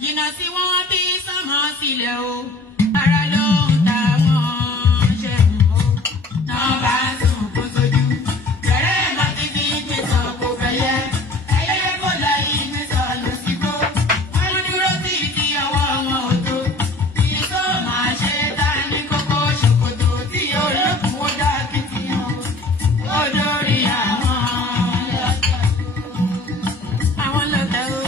jìnnà sí wọn bí sọmọ sílẹ̀ o ara ló ń ta wọn ṣẹ̀wọ̀n o náà bá sùn kó sojú bẹ̀rẹ̀ má ti fi gbé sọ kó fẹ̀yẹ ẹyẹ kó lọ ìgbé sọ lọ sí kó wọn dúró títí ọwọ́ wọn ò tó kí tó máa ṣe tá ní kókó ṣòkòtò tí olókùn ó dá kìtìyàn ó dórí àwọn lọ́tẹ̀ o.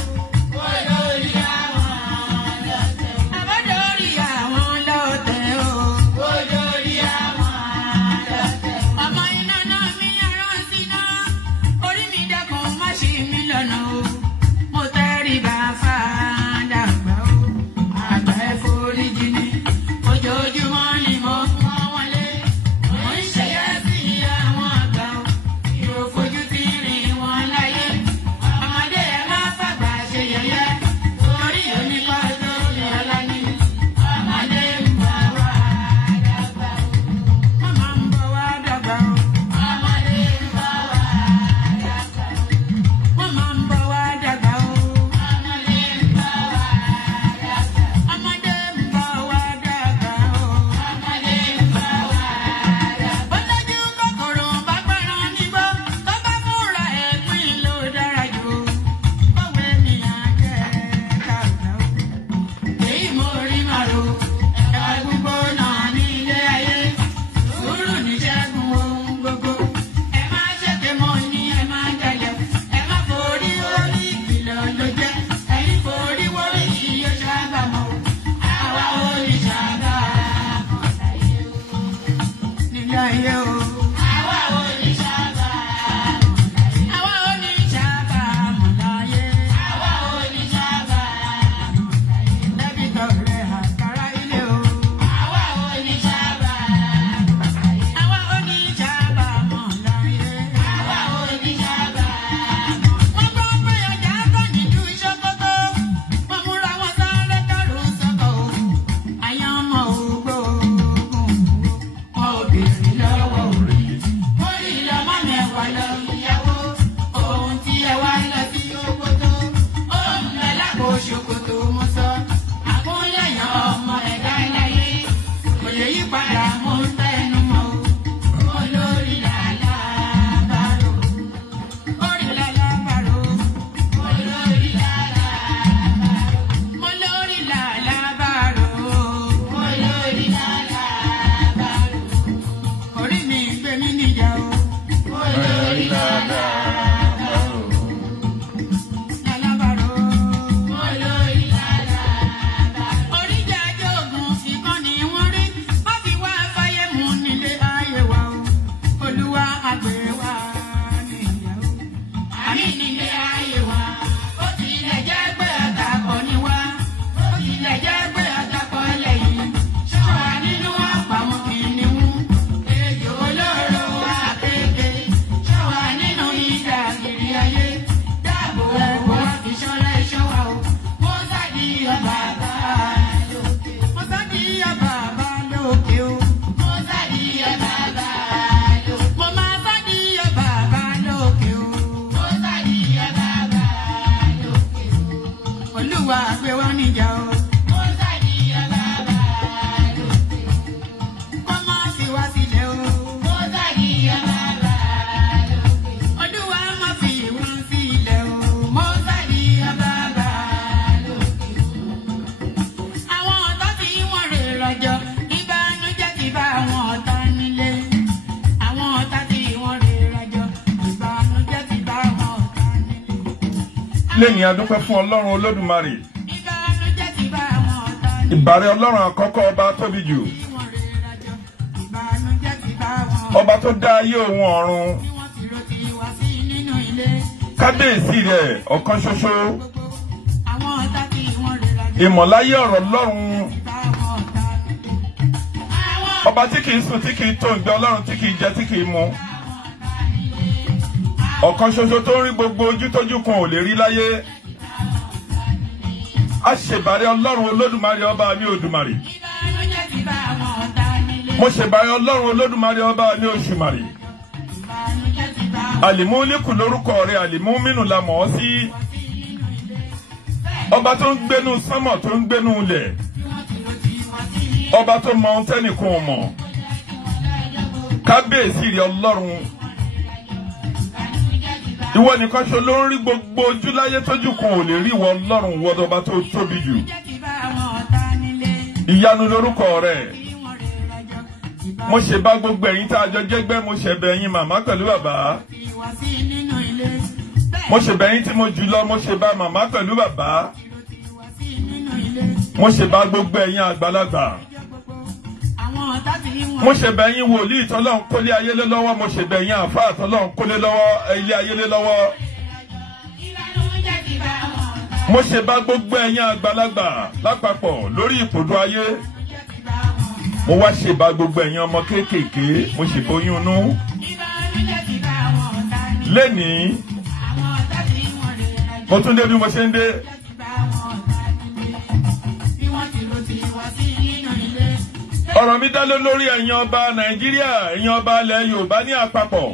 lẹ́ni adúpẹ́ fún Ọlọ́run Olódùmarè ìbàrẹ̀ Ọlọ́run àkọ́kọ́ ọba tóbi jù ọba tó dá ayé òun ọ̀run kábíyèsí rẹ̀ ọ̀kan ṣoṣo ìmọ̀láyé ọ̀rọ̀ Ọlọ́run ọba tí kìí sùn tí kìí tó ìgbẹ́ Ọlọ́run tí kìí jẹ tí kìí mu ọ̀kan ṣoṣo tó ń rí gbogbo ojú tójú kan ò lè rí láyé a ṣèbàrẹ̀ Ọlọ́run Olódùmarè ọba mi Òdùmarè mo ṣèbàrẹ̀ Ọlọ́run Olódùmarè ọba mi Òṣùmàrè àlìmúlíkù lórúkọ rẹ̀ àlìmúmínú la mọ̀ ọ́ sí ọba tó ń gbénú sánmọ̀ tó ń gbénú ilẹ̀, ọba tó mọ ohun tẹ́nìkan mọ̀. Kábíyèsí rẹ̀ Ọlọ́run, ìwọ nìkan ṣo ló ń rí gbogbo ojú láyé tójú kan ò lè rí ìwọ Ọlọ́run, ìwọ ọba tó tóbi jù. Ìyanu lórúkọ rẹ̀. Mo ṣe bá gbogbo ẹ̀yin tá a jọ jẹ́gbẹ́, mo ṣe bẹ̀ yín màmá pẹ̀lú bàbá. Mo ṣe bẹ̀ yín tí mo jù lọ, mo ṣe bá màmá pẹ̀lú bàbá. Mo ṣe bá gbogbo ẹ̀yin àgbàlagbà. Mo ṣe bẹ̀ yín wòlíì tọ́lọ́run kólé ayé lé lọ́wọ́, mo ṣe bẹ̀ yín àfáà tọ́lọ́run kólé lọ́wọ́ ilé ayé lé lọ́wọ́. Mo ṣe bá gbogbo ẹ̀yin àgbàlagbà lápapọ̀ lórí ìpòdó ayé. Mo wá ṣe bá gbogbo ẹ̀yin ọmọ kéékèèké, mo ṣe bóyún inú. Lénìí, mo tún dé bí mo ṣe ń dé. Ọ̀rọ̀ mi dá lórí ẹ̀yin ọba Nàìjíríà, ẹ̀yin ọba ilẹ̀ Yorùbá ní àpapọ̀.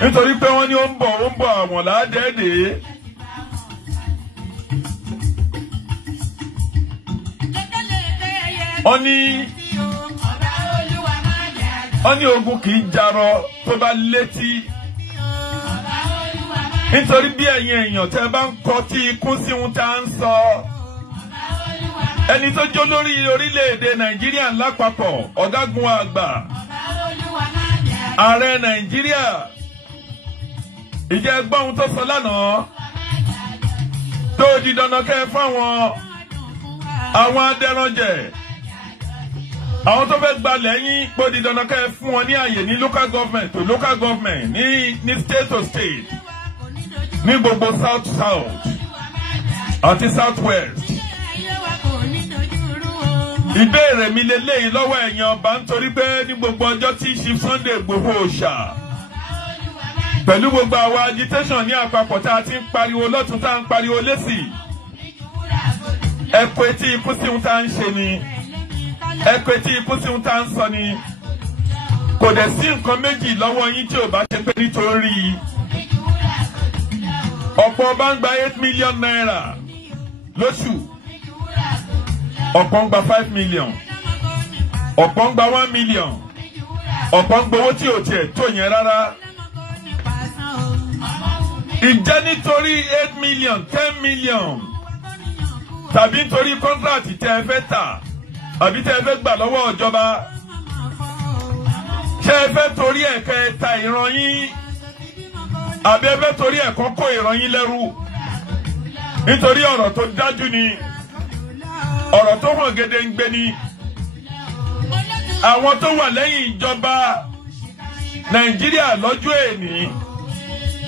Nítorí pé wọ́n ní ó ń bọ̀ àwọn ládẹ́ẹ̀dẹ́. Wọ́n ní ogun kì í jarọ tó bá létí. Nítorí bí ẹ̀yin èèyàn tẹ́ bá ń kọ tí ikú sí ohun tá à ń sọ. Ẹni tó jó lórí orílẹ̀-èdè Nàìjíríà lápapọ̀, ọ̀gágun àgbà, ààrẹ Nàìjíríà, ìjẹ́ gbọ́ ohun tó sọ lánàá, tó di dandan kẹ́ fáwọn àwọn adẹ́ranjẹ, àwọn tó fẹ́ gba lẹ́yìn, pé di dandan kẹ́ fún wọn ní àyè ní local government to local government, ní state to state, ní gbogbo south àti south west. Ìbéèrè mi lélẹ́yìn lọ́wọ́ ẹ̀yin ọba, nítorí pé ní gbogbo ọjọ́ tí Chief Sunday Igboho Òòṣà pẹ̀lú gbogbo àwọn agitation ní àpapọ̀ tá a ti ń pariwo lọ́tún tá a ń pariwo lésì, ẹ̀kọ́ etí ikú sí ohun tá a ń ṣe ni, ẹ̀kọ́ etí ikú sí ohun tá a ń sọ ni. Kò dẹ̀ sí nǹkan méjì lọ́wọ́ yín tí ò bá ṣe pé nítorí ọ̀pọ̀ ọba ń gba 8 million naira lóṣù, ọ̀pọ̀ ń gba 5 million, ọ̀pọ̀ ń gba 1 million, ọ̀pọ̀ ń gbowó tí ò tiẹ̀ tó yẹn rárá. Ìjẹ́ nítorí 8 million, 10 million, tàbí nítorí kọ́ńtrátì tẹ́ ẹ fẹ́ tà àbí tẹ́ ẹ fẹ́ gbà lọ́wọ́ ìjọba, ṣé ẹ fẹ́ torí ẹ̀kẹ́ ta ìran yín àbí ẹ fẹ́ torí ẹ̀kọ́ kó ìran yín lẹ́rú? Nítorí ọ̀rọ̀ tó dájú ni, ọ̀rọ̀ tó hàn gedengbe ni. Àwọn tó wà lẹ́yìn ìjọba Nàìjíríà lọ́jọ́ èní,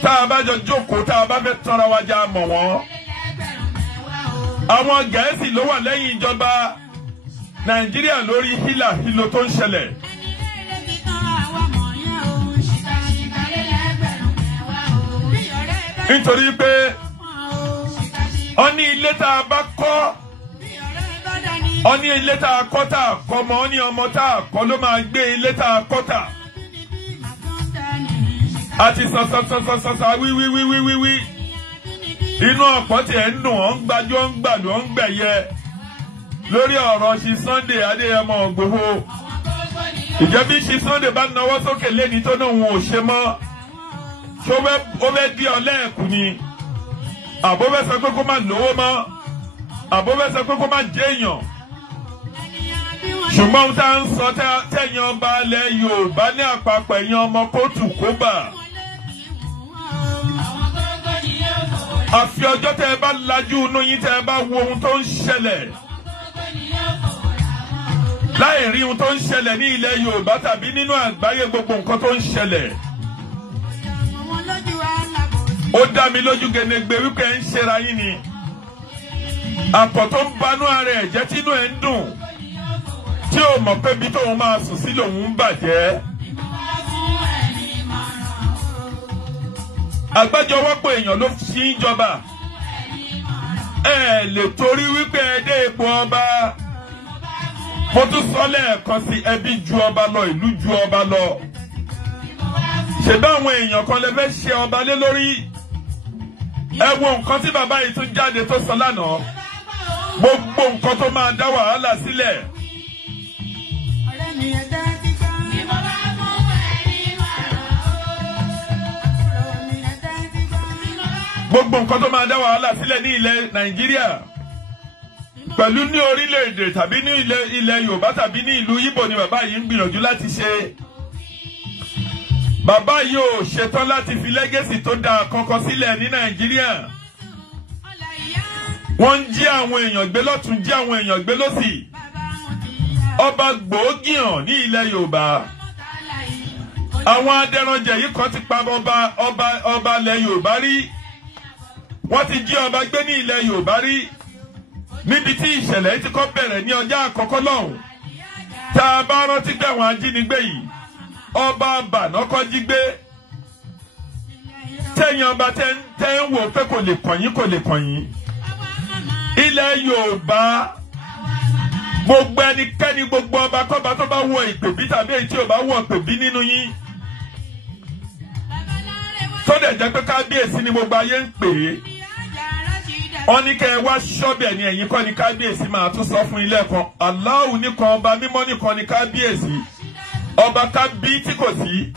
tá a bá jọ jókòó, tá a bá fẹ́ tanra wa já mọ̀ wọ́n. Àwọn Gẹ̀ẹ́sì ló wà lẹ́yìn ìjọba Nàìjíríà lórí hílàhílo tó ń ṣẹlẹ̀. Nítorí pé wọ́n ní ilé tá a bá kọ́, wọ́n ní ilé tá a kọ́ tá a kọ́ mọ́, wọ́n ní ọmọ tá a kọ́ ló máa gbé ilé tá a kọ́ tà. Àti sọ̀sọ̀sọ̀sọ̀sọ̀ wíwíwíwíwí. Inú ọ̀pọ̀ tí ẹ̀ ń dùn, ọ̀ ń gbajú, ọ̀ ń gbàlù, ọ̀ ń gbẹ̀yẹ lórí ọ̀rọ̀ Chief Sunday Adéyẹmọ Ìgbòho. Ìjẹ́ bí Chief Sunday bá nawọ́ sókè lẹ́ni tó náà wọn ò ṣe mọ́, ṣó ó fẹ́ dí ọlẹ́ẹ̀kú ni? Àbó fẹ́ sọ pé kó má lówó mọ́? Àbó fẹ́ sọ pé kó má jẹ́ èèyàn? Ṣùgbọ́n ohun tá à ń sọ tẹ̀yìn ọba ilẹ̀ Yorùbá ní àpapọ̀ ẹ̀yìn ọmọ kóòtù kóbà. Àfi ọjọ́ tẹ́ ẹ bá lajú inú yín, tẹ́ ẹ bá wo ohun tó ń ṣẹlẹ̀, láì rí ohun tó ń ṣẹlẹ̀ ní ilẹ̀ Yorùbá tàbí nínú àgbáyé, gbogbo nǹkan tó ń ṣẹlẹ̀, ó dá mi lójú gẹ̀nẹ́gbẹ̀ wípé ẹ ń ṣera yín ni. Àpọ̀ tó ń banú ara ẹ̀ jẹ́ tínú ẹ̀ ń dùn, tí ó mọ̀ pé bí tóun máa sùn sí lòun ń bàjẹ́. Àgbájọwọ́pọ̀ èèyàn ló fi ń jọba. Ẹ lè torí wípé ẹ dé ipò ọba. Mo tún sọ lẹ́ẹ̀kan sí, ẹbí ju ọba lọ, ìlú ju ọba lọ. Ṣèbá àwọn èèyàn kan lè fẹ́ ṣe ọba lé lórí. ẹ wo nǹkan tí bàbá yìí tún jáde tó sọ lánàá gbogbo nǹkan tó máa dá wàhálà sílẹ̀. gbogbo nǹkan tó máa dá wàhálà sílẹ̀ ní ilẹ̀ Nàìjíríà pẹ̀lú ní orílẹ̀-èdè tàbí ní ilẹ̀ Yorùbá tàbí ní ìlú Ìgbò ni bàbá yìí ń gbìyànjú láti ṣe. Bàbá yìí ò ṣetán láti fi lẹ́gẹ̀sì tó dáa kankan sílẹ̀ ní Nàìjíríà. Wọ́n ń jí àwọn èèyàn gbé lọ́tún jí àwọn èèyàn gbé lọ́sì. Ọba gbòógì hàn ní ilẹ̀ Yorùbá. Àwọn adẹranjẹ yìí kan ti pa ọba ilẹ̀ Yorùbá rí. Wọ́n ti jí ọba gbé ní ilẹ̀ Yorùbá rí. Níbi tí ìṣẹ̀lẹ̀ ti kọ́ bẹ̀rẹ̀ ní ọjọ́ àkọ́kọ́ lọ́hùn. Tá a bá rántí pé àwọn ajínigbé yìí ọba àbànọ́kọ́ jí gbé. Tẹ̀yìn ọba tẹ́ ń wò pé kò lè kàn yín kò lè kàn yín. Ilẹ̀ Yorùbá gbogbo ẹnikẹ́ni gbogbo ọba kọ́ba tó bá wọ ìpèbí tàbí èyí tí ò bá wọ ìpèbí nínú yín. Tó dẹ̀ jẹ́ pé kábíyèsí ni gbogbo ayé ń pè é. Wọ́n ní kẹ́ ẹ wá ṣọ́bẹ̀ ní ẹ̀yìn kọ́ ni kábíyèsí máa tún sọ fún ilé ẹ̀kan. Allahu nìkan ọba mímọ́ nìkan ni kábíyèsí. Ọba kábí tí kò sí.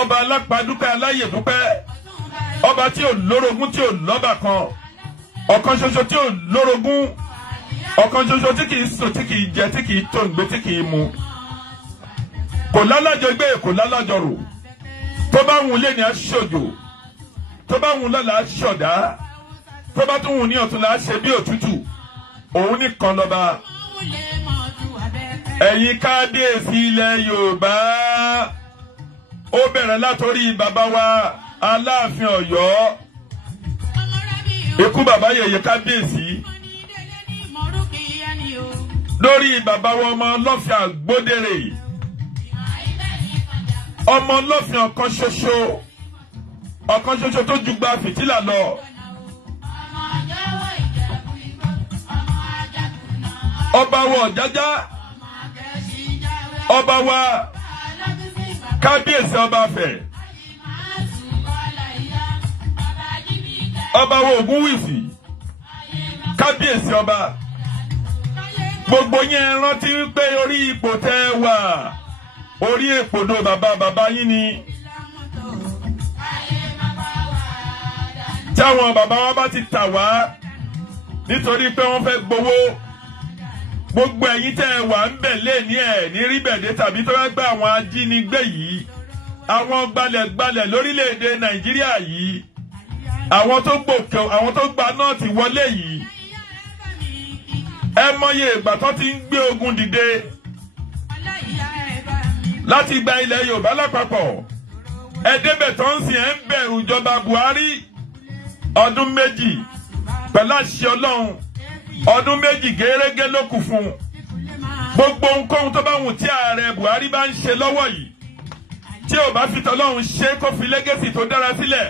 Ọba alápàdúpẹ́ aláyèdúpẹ́. Ọba tí ò lórogún tí ò lọ́bà kan. Ọ̀kan ṣoṣo tí ò lórogún. Ọ̀kan ṣoṣo tí kìí sùn tí kìí jẹ tí kìí tòǹgbé tí kìí mu. Kò lálájọ gbé kò lálájọ rò. Tó bá wùn lé ní aṣojo. Tó bá wùn lọ́la aṣọ̀dá. Tó bá tún wùn ní ọ̀tún là á ṣe bí òtútù òun nìkan lọ́ba. Ẹ̀yin kábíyèsí ilẹ̀ Yorùbá ó bẹ̀rẹ̀ látòrí bàbá wa Aláàfin Ọ̀yọ́ ikú bàbá yèyé kábíyèsí lórí bàbá wa ọmọ Ọlọ́fin Àgbódèrè ọmọ Ọlọ́fin ọ̀kan ṣoṣo tó ju gba fìtílà lọ. Ọba wa Ọ̀jájá ọba wa kábíyèsí ọba Afẹ̀ ọba wa Ògúnwùsì kábíyèsí ọba gbogbo yẹn rántí wípé orí ipò tẹ́ wà orí èpòdó bàbá yín ni. Tí àwọn bàbá wa bá ti tà wá nítorí pé wọ́n fẹ́ gbowó. Gbogbo ẹ̀yin tẹ́ ẹ wà ń bẹ̀ lé ní ẹ̀ ní rí bẹ̀dẹ̀ tàbí tó fẹ́ gbé àwọn ajínigbé yìí àwọn gbalẹ̀gbalẹ̀ lórílẹ̀‐èdè Nàìjíríà yìí àwọn tó gba nọ́ọ̀tì wọlé yìí ẹ mọye ìgbà tó ti ń gbé ogun dìde láti gba ilẹ̀ Yorùbá lápapọ̀ ẹ débẹ̀ tó ń sìn ẹ̀ ń bẹ̀rù ìjọba Buhari ọdún méjì pẹ̀lú àṣẹ Ọlọ́run. Ọdún méjì gẹ́rẹ́gẹ́ ló kù fún gbogbo nǹkan tó bá wù tí ààrẹ Buhari bá ń ṣe lọ́wọ́ yìí tí ò bá fi tọ́lọ́run ṣe kó fi lẹ́gẹ̀sì tó dára sílẹ̀.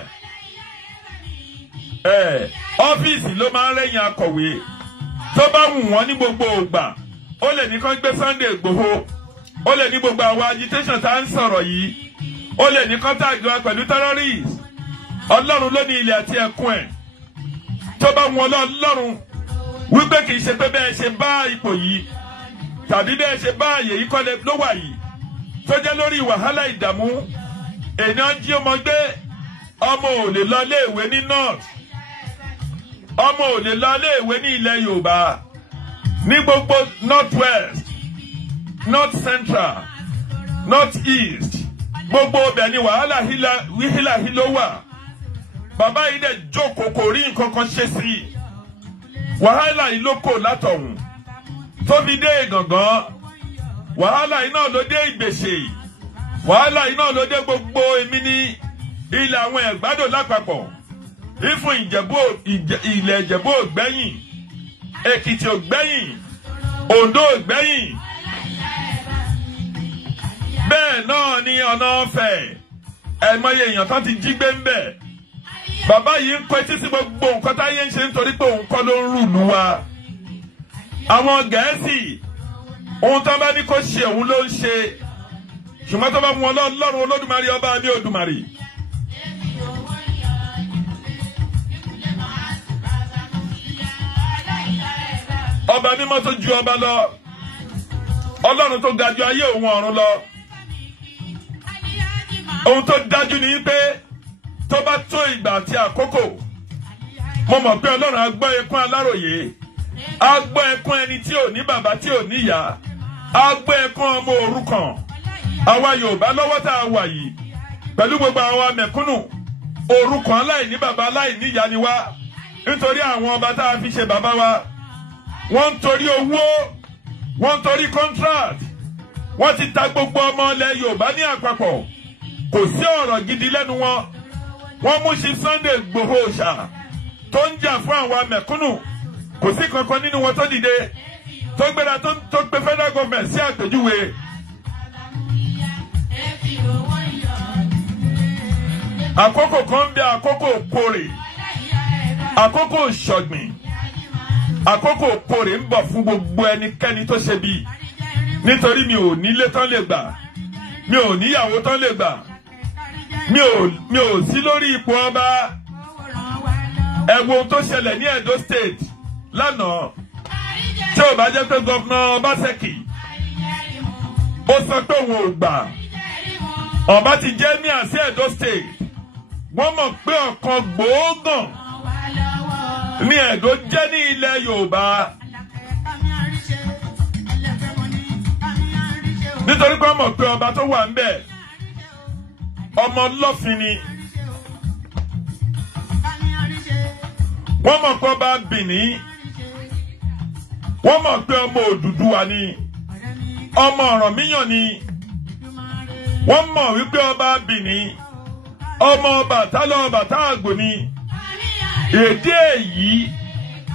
Ọ́fíìsì ló máa ń rẹ́yìn akọ̀wé tó bá wù wọ́n ní gbogbo ògbà ó lè ní kán gbé Sunday Igboho ó lè ní gbogbo àwọn agitation tá ń sọ̀rọ̀ yìí ó lè ní kán tàgé wa pẹ̀lú terrorist. Ọlọ́run ló ní ilẹ̀ àti ẹ̀kún ẹ̀ tó bá wù Ọlọ́run wípé kìí ṣe pé bẹ́ẹ̀ ṣe bá ipò yìí tàbí bẹ́ẹ̀ ṣe bá àyè yìí kọ́lé ló wà yìí tó jẹ́ lórí wàhálà ìdààmú èèyàn jí ọmọ gbé ọmọ ò lè lọ iléèwé ní north ọmọ ò lè lọ iléèwé ní ilẹ̀ Yorùbá ní gbogbo north west north central north east gbogbo ọbẹ̀ ni wàhálà hílàhílò wà bàbá yìí dẹ̀ jókòó kò rí nǹkan kan ṣe sí i. Wàhálà yìí ló kò látọ̀hún tó fi dé Ìgàngán wàhálà yìí náà ló dé Ìgbèsè wàhálà yìí náà ló dé gbogbo èmi ní ilẹ̀ àwọn Ẹ̀gbádò lápapọ̀ ìfún ilẹ̀ Ìjẹ̀bú ògbẹ́yìn Èkìtì ògbẹ́yìn Oǹdó ògbẹ́yìn bẹ́ẹ̀ náà ni ọ̀nà Ọ̀fẹ́ ẹ̀mọye èèyàn kan ti jí gbé ń bẹ̀. Bàbá yìí ń kọ́ etí sí gbogbo nǹkan táyé ń ṣe nítorí pé òun kọ́ ló ń rùlù wa. Àwọn Gẹ̀ẹ́sì ohun tó bá ní kó ṣe òun ló ń ṣe. Ṣùgbọ́n tó bá mú Ọlọ́run Olódùmarè ọba mi Òdùmarè. ọba mímọ́ tó ju ọba lọ, ọlọ́run tó ga ju ayé òun ọ̀run lọ. Ohun tó dájú ni pé tó bá tó ìgbà àti àkókò, mo mọ̀ pé ọlọ́run á gbọ́ ẹkún aláròyé, á gbọ́ ẹkún ẹni tí ò ní bàbá tí ò ní ìyá, á gbọ́ ẹkún ọmọ òrukàn. Àwa Yorùbá lọ́wọ́ tá a wà yìí pẹ̀lú gbogbo àwọn mẹ̀kúnnù, òrukàn aláìní bàbá aláìní ìyá ni wá, nítorí àwọn ọba tá a fi ṣe bàbá wa. Wọ́n ń torí owó, wọ́n ń torí contract, wọ́n ti ta gbogbo ọmọ ilẹ̀ Yorùbá ní àpapọ̀. Kò sí ọ̀rọ̀ gidi lẹ́nu wọn. Wọ́n mú sí Sunday Igboho ṣá tó ń jà fún àwọn mẹ̀kúnnù. Kò sí kankan nínú wọn tó dìde tó gbéra tó gbé federal government sí àpèjúwe. Àkókò kan ń bẹ àkókò kórè, àkókò ṣọ̀gbìn, àkókò kórè ń bọ̀ fún gbogbo ẹnikẹ́ni tó ṣe bí. Nítorí mi ò nílé tán lè gbà, mi ò níyàwó tán lè gbà, mi ò sí lórí ipò ọba. Ẹ wo ohun tó ṣẹlẹ̀ ní Edo State lánàá, tí ò bá jẹ́ pé gọ́vnà Obaseki ó sọ pé òun ò gbà, ọba ti jẹ́ ní àṣẹ Edo State. Wọ́n mọ̀ pé ọ̀kan gbòógàn ní Edo jẹ́ ní ilẹ̀ Yorùbá. Nítorí pé wọ́n mọ̀ pé ọba tó wà ń bẹ̀ ọmọ Ọlọ́fin ni. Wọ́n mọ̀ pé ọba Bìní, wọ́n mọ̀ pé ọmọ Odùduwà ni, ọmọ Ọ̀rànmíyàn ni. Wọ́n mọ̀ wípé ọba Bìní ọmọ Ọbàtálá Ọbàtáàgbò ni. Èdè èyí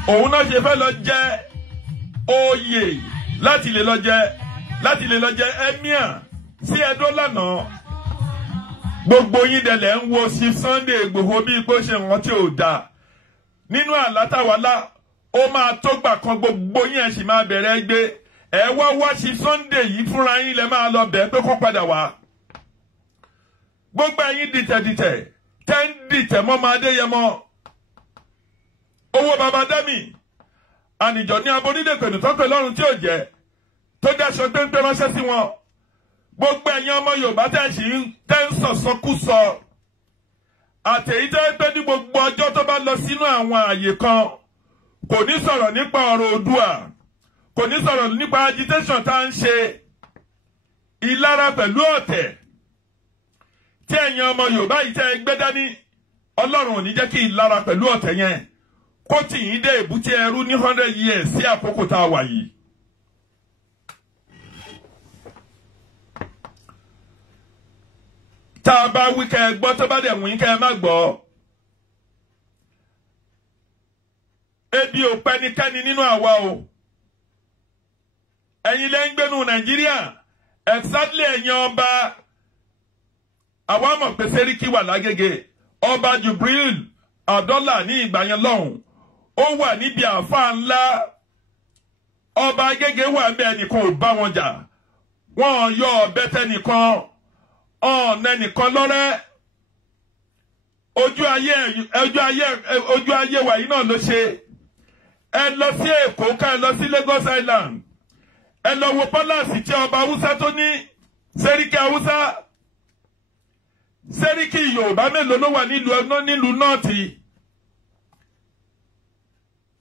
òun náà ṣe fẹ́ lọ jẹ́ oyè láti lè lọ jẹ́ emir sí Ẹdó lánàá. Gbogbo yín dẹ̀lẹ̀ ń wo sí Sunday Igboho bí ipò ṣe wọ́n tí ò dáa. Nínú àlátàwálá ó máa tó gbà kan gbogbo yín ẹ̀ sì máa bẹ̀rẹ̀ gbé. Ẹ wá sí Sunday yìí fúnra yín lẹ máa lọ bẹ̀ pé kó padà wá. Gbogbo ẹ̀yin dìtẹ̀dìtẹ̀ tẹ́ ń dìtẹ̀ mọ́ máa Adéyẹmọ. Owó baba Dami ànìjọ ní abonídè pẹ̀lú tó pè lọ́run tí ò jẹ́ tó dáṣọ pé ń pé ránṣẹ́ sí wọn. Gbogbo ẹ̀yin ọmọ Yorùbá tẹ́ ń sọ̀sọ́kúsọ. Àtẹ̀yí tẹ́ pé ní gbogbo ọjọ́ tó bá lọ sínú àwọn àyè kan kò ní sọ̀rọ̀ nípa ọ̀rọ̀ Oòduà, kò ní sọ̀rọ̀ nípa agitation tá ń ṣe. Ìlara pẹ̀lú ọ̀tẹ̀ tí ẹ̀yin ọmọ Yorùbá yìí tẹ́ gbé dání, Ọlọ́run ò ní jẹ́ kí ìlara pẹ̀lú ọ̀tẹ̀ yẹn kó tì yín dé èbúté ẹrú ní 100 years sí àkókò tá a wà yìí. Tá a bá wí kẹ́ ẹ gbọ́ tó bá dẹ̀ wù yín kẹ́ ẹ má gbọ́. Ebi ò pẹ́nikẹ́ni nínú àwa o. Ẹ̀yin lẹ́ ń gbénu Nàìjíríà, exactly ẹ̀yin ọba. Àwa mọ̀ pé Sẹ́ríkì wà lágége. Ọba Jubril Adọ́là ní ìgbà yẹn lọ́hùn. Ó wà níbi àáfàá ńlá. Ọba Agége wà ń bẹ, ẹnìkan ò bá wọn jà. Wọ́n yọ ọ̀bẹ tẹnìkan, ọ̀nà nìkan lọ́rẹ́. Ojú ayé wa yìí náà ló ṣe. Ẹ lọ sí Èkó ká ẹ lọ sí Lagos Island. Ẹ lọ wo pálásì tí ọba Haúsá tó ní, Sẹ́ríkì Haúsá. Sẹ́ríkì Yorùbá mélòó ló wà nílùú nọ́ọ̀tì?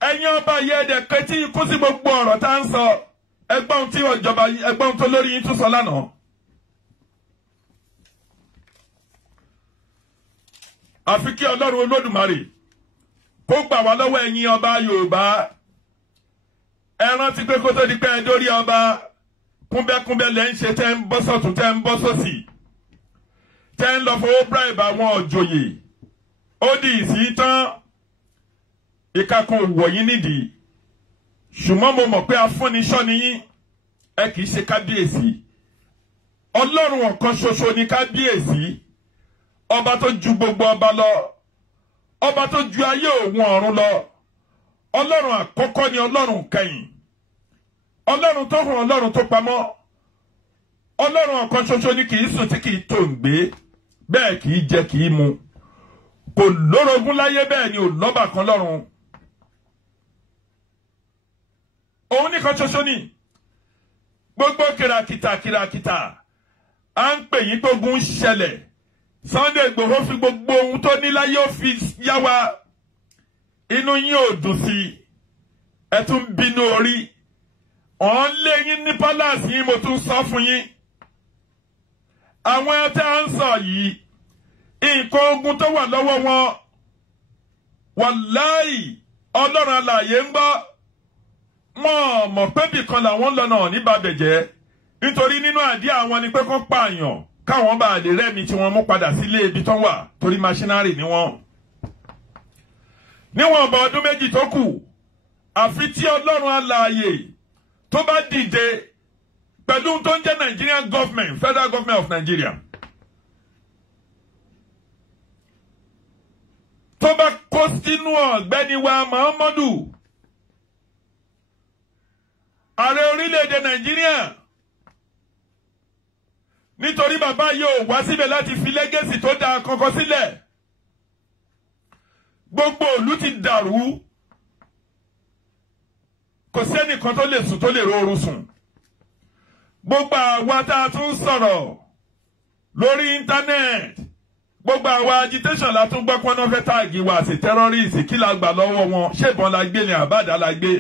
Ẹ̀yin ọba yẹ ẹ̀dẹ̀ kẹtí ikú sí gbogbo ọ̀rọ̀ tá ń sọ. Ẹgbọ́n tó lórí yín tún sọ lánàá. Àfi kí Ọlọ́run Olódùmarè kó gbà wá lọ́wọ́ ẹ̀yin ọba Yorùbá. Ẹ rántí pé kó tó di pé ẹ dórí ọba, kúnbẹ́kúnbẹ́ lẹ́ ń ṣe tẹ́ ń bọ́ sọ́tún tẹ́ ń bọ́ sósì. Tẹ́ ń lọ fowó bribe àwọn òjòyè. Ó di ìsìn tán. Ìkàkùn wọ̀ yín nídìí. Ṣùgbọ́n mo mọ̀ pé afúnniṣọ́ ni yín. Ẹ kìí ṣe kábíyèsí. Ọlọ́run ọ̀kan ṣoṣo ni kábíyèsí. Ọba tó ju gbogbo ọba lọ. Ọba tó ju ayé òun ọ̀run lọ. Ọlọ́run àkọ́kọ́ ni Ọlọ́run kẹ́yìn. Ọlọ́run tó hàn, Ọlọ́run tó pamọ́. Ọlọ́run ọ̀kan ṣoṣo ni kìí sùn tí kìí tó ń gbé. Bẹ́ẹ̀ kìí jẹ kìí mu. Kò lórogún láyé, bẹ́ẹ̀ ni ò lọ́bà kan lọ́run. òun nìkan ṣoṣo ni gbogbo kìràkìtà à ń pè yín tó gun ṣẹlẹ̀ Sunday Igboho fi gbogbo ohun tó ní láyé ó fi yá wa inú yín ò dùn sí ẹ tún bínú orí ọ̀n lé yín ní palace yín mo tún sọ fún yín àwọn ẹtẹ à ń sọ yìí nǹkan ogun tó wà lọ́wọ́ wọn wàláì Ọlọ́run alààyè ń gbọ́ wọn mọ̀ pé bìkan làwọn lọ́nà níbàbẹ̀jẹ́ nítorí nínú àdíà àwọn ni pé kó pààyàn káwọn bá lè rẹ́mi tí wọ́n mú padà sílé ibi tó wà torí machinery ni wọ́n. níwọ̀n ọba ọdún méjì tó kù àfi tí Ọlọ́run alààyè tó bá dìde pẹ̀lú tó ń jẹ́ Nigerian government Federal Government of Nigeria tó bá kó sínú ọ̀gbẹ́ni wa Muhammadu ààrẹ orílẹ̀-èdè Nàìjíríà nítorí bàbá yóò wá síbẹ̀ láti fi lẹ́gẹ̀sì tó dáa kankan sílẹ̀ gbogbo ìlú ti dàrú kò sẹ́nìkan tó lè sùn tó lè rọrùn sùn gbogbo àwa tá a tún sọ̀rọ̀ lórí íńtánẹ́ẹ̀tì gbogbo àwa agitation la tún gbọ́ pọ́n náà fẹ́ táàgì wa sí terrorist kí la gbà lọ́wọ́ wọn ṣèbọn la gbé ni àbádà la gbé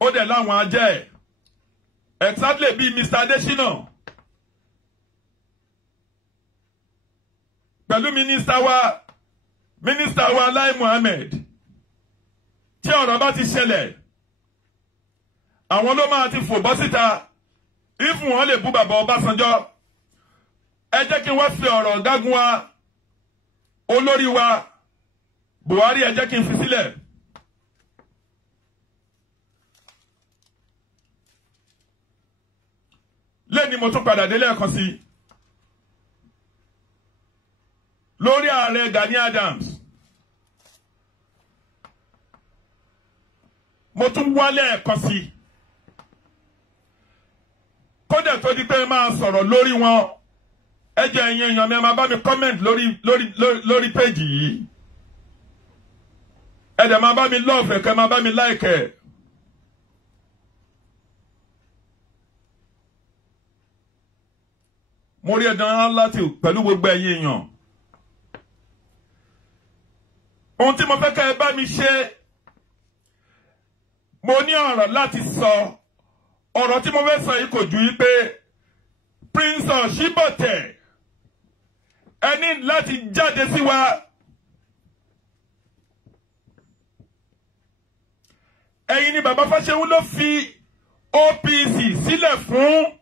ó dẹ̀ láwọn ajẹ́ exactly bí Mr. Adesina pẹ̀lú mínísítà wa Lai Mohammed tí ọ̀rọ̀ bá ti ṣẹlẹ̀ àwọn ló máa ti fò bọ́ síta ìfún wọn lè bú bàbá Ọbásanjọ́ ẹ jẹ́ kí wọ́n fi ọ̀rọ̀ ọ̀gágun wa olórí wa Buhari ẹ jẹ́ kí n fi sílẹ̀. lẹ́ni mo tún padà dé lẹ́ẹ̀kan sí lórí ààrẹ Gani Adams mo tún wá lẹ́ẹ̀kan sí kódà tó di pé máa sọ̀rọ̀ lórí wọn ẹ jẹ́ ẹ̀yin èèyàn mi máa bá mi comment lórí péjì yìí ẹ dẹ̀ máa bá mi love ẹ̀ kẹ́ máa bá mi like ẹ̀. mo rí ẹ̀dán láti pẹ̀lú gbogbo ẹ̀yin èèyàn ohun tí mo fẹ́ kẹ́ ẹ bá mi ṣe mo ní ọ̀rọ̀ láti sọ ọ̀rọ̀ tí mo fẹ́ sọ yìí kò ju yí pé Prince Oshibote ẹ ní láti jáde sí wa ẹ̀yin ni bàbá Fáṣẹ̀hùn ló fi OPC sílẹ̀ fún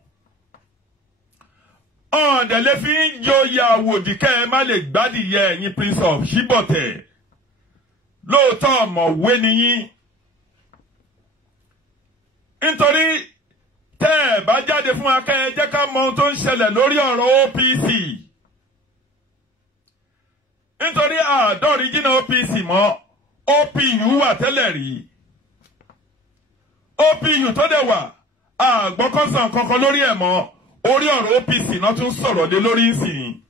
ọ̀dẹ̀lẹ̀ fi ń joyè àwòdì kẹ́ ẹ má lè gbádìyẹ ẹ̀yin Prince Oshibote lóòótọ́ ọ̀mọ̀wé nìyín nítorí tẹ́ ẹ bá jáde fún wa kẹ́ ẹ jẹ́ ká mọ ohun tó ń ṣẹlẹ̀ lórí ọ̀rọ̀ OPC nítorí àádọ́rin jìnnà OPC mọ́ OPU wà tẹ́lẹ̀ rí OPU tó dẹ̀ wà àgbọ́kọ̀sán kankan lórí ẹ̀ mọ́ orí ọ̀rọ̀ OPC náà tún sọ̀rọ̀ lé lórí ìsìn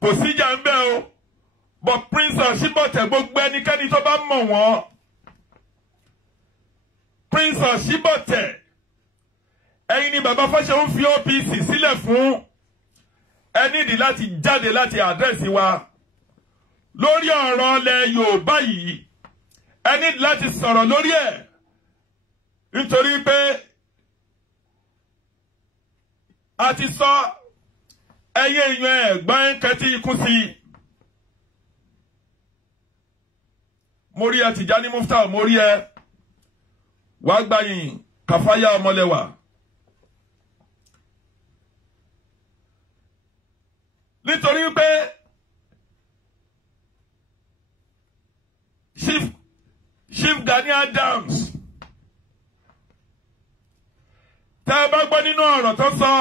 kò síjà ń bẹ́ o but Prince Oshibote gbogbo ẹnikẹ́ni tó bá mọ̀ wọ́n Prince Oshibote ẹ̀yin ni bàbá Fáṣẹ̀hùn fi OPC sílẹ̀ fún ẹ nídìí láti jáde láti àdírẹ́sì wa lórí ọ̀rọ̀ ilẹ̀ Yorùbá yìí ẹ nídìí láti sọ̀rọ̀ lórí ẹ̀ nítorí pé a ti sọ ẹyẹ èèyàn ẹ̀gbọ́n kẹtí ikú sí mo rí ẹ Tìjání Mufta mo rí ẹ wàá gbàyìn Kàfáyà Ọmọlẹ́wà nítorí pé Chief Gani Adams tẹ́ ẹ bá gbọ́ nínú ọ̀rọ̀ tó sọ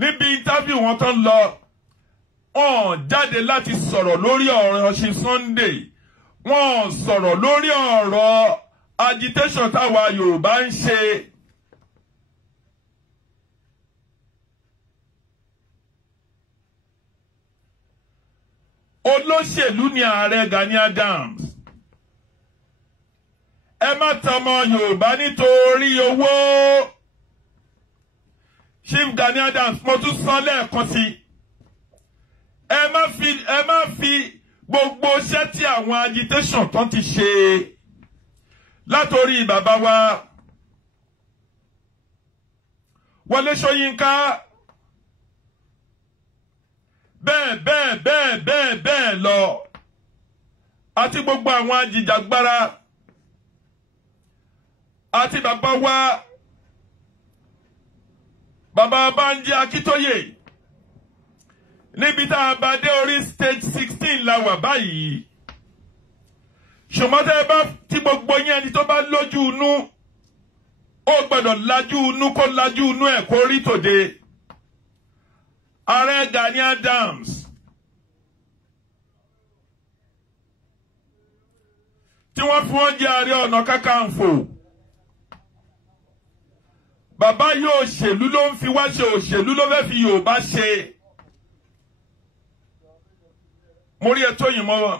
níbi interview wọn tó ń lọ wọ́n jáde láti sọ̀rọ̀ lórí ọ̀rọ̀ ṣe Sunday wọ́n sọ̀rọ̀ lórí ọ̀rọ̀ agitation táwa Yorùbá ń ṣe. Olóṣèlú ni ààrẹ Gani Adams ẹ má tọmọ Yorùbá nítorí owó. Chief Gani Adams mo tún sọ lẹ́ẹ̀kan sí. Ẹ má fi gbogbo iṣẹ́ tí àwọn agitation tán ti ṣe látorí bàbá wa Wọlé Ṣóyínká bẹ́ẹ̀ lọ àti gbogbo àwọn ajìjàgbara àti bàbá wa bàbá Bánjí Akíntóyè níbi tá a bá dé orí stage 16 la wà báyìí. Ṣùgbọ́n tẹ́ bá tí gbogbo yín ẹni tó bá lójú inú ó gbọ́dọ̀ lajú inú kó lajú inú ẹ̀ kó rí tòde. Ààrẹ Gani Adams tí wọ́n fi wọ́n jẹ Ààrẹ Ọ̀nà Kakanfò. Bàbá yóò ṣèlú ló ń fi wá ṣe òṣèlú ló fẹ́ fi Yorùbá ṣe. Mo rí ẹtọ́ yìí mọ́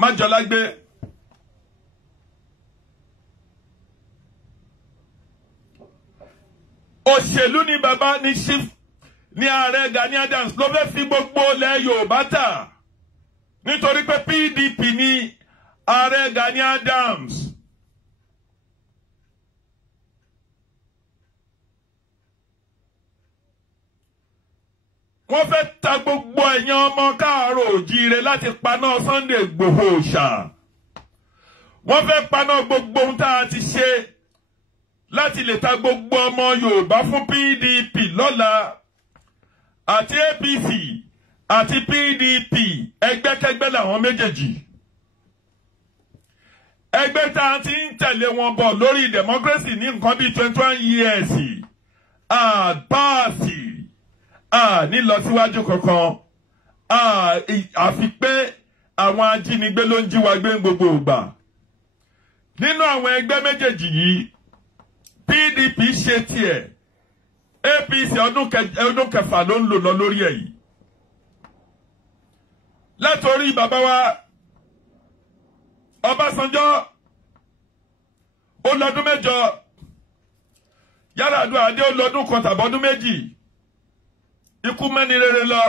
Májọlágbé. Òṣèlú ni bàbá ní chief ní Ààrẹ Gani Adams ló fẹ́ fi gbogbo ilẹ̀ Yorùbá tà nítorí pé PDP ní Ààrẹ Gani Adams. Wọ́n fẹ́ ta gbogbo ẹ̀yàn ọmọ káàárọ̀ òjíire láti paná Sunday Igboho ṣá. Wọ́n fẹ́ paná gbogbo ohun tá a ti ṣe láti lè ta gbogbo ọmọ Yorùbá fún PDP lọ́la àti APC àti PDP ẹgbẹ́kẹ́gbẹ́ làwọn méjèèjì. Ẹgbẹ́ tá a ti ń tẹ̀lé wọn bọ̀ lórí democracy ní nǹkan bíi 21 years. Àbáàsì ní lọ síwájú kankan. Àfi pé àwọn ajínigbé ló ń jí wa gbé gbogbo ìgbà. Nínú àwọn ẹgbẹ́ méjèèjì yìí, PDP ṣe tiẹ̀, APC ọdún kẹfà ló ń lò lọ lórí ẹ̀ yìí. Látorí bàbá wa Ọbásanjọ́ ó lọ́dún mẹ́jọ, Yar'Adua ó lọ́dún kan tàbọ́dún méjì, ikú mẹ́ni rere lọ.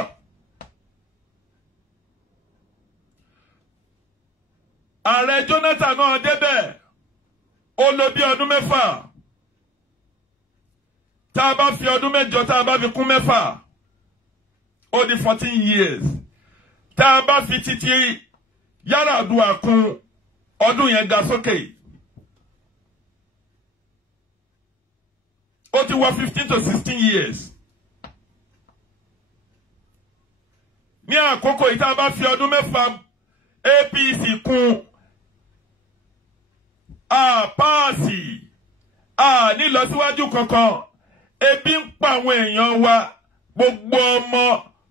Ààrẹ Jonathan náà débẹ̀ ó lò bí ọdún mẹ́fà. Tá a bá fi ọdún mẹ́jọ tá a bá fi kún mẹ́fà ó di 14 years. Tá a bá fi títí Yar'Adua kún ọdún yẹn ga sókè. Ó ti wọ 15 to 16 years. Ní àkókò yìí tá a bá fi ọdún mẹ́fà APC kún páàsì ní lọ síwájú kankan. Ebi ń pa àwọn èèyàn wa, gbogbo ọmọ,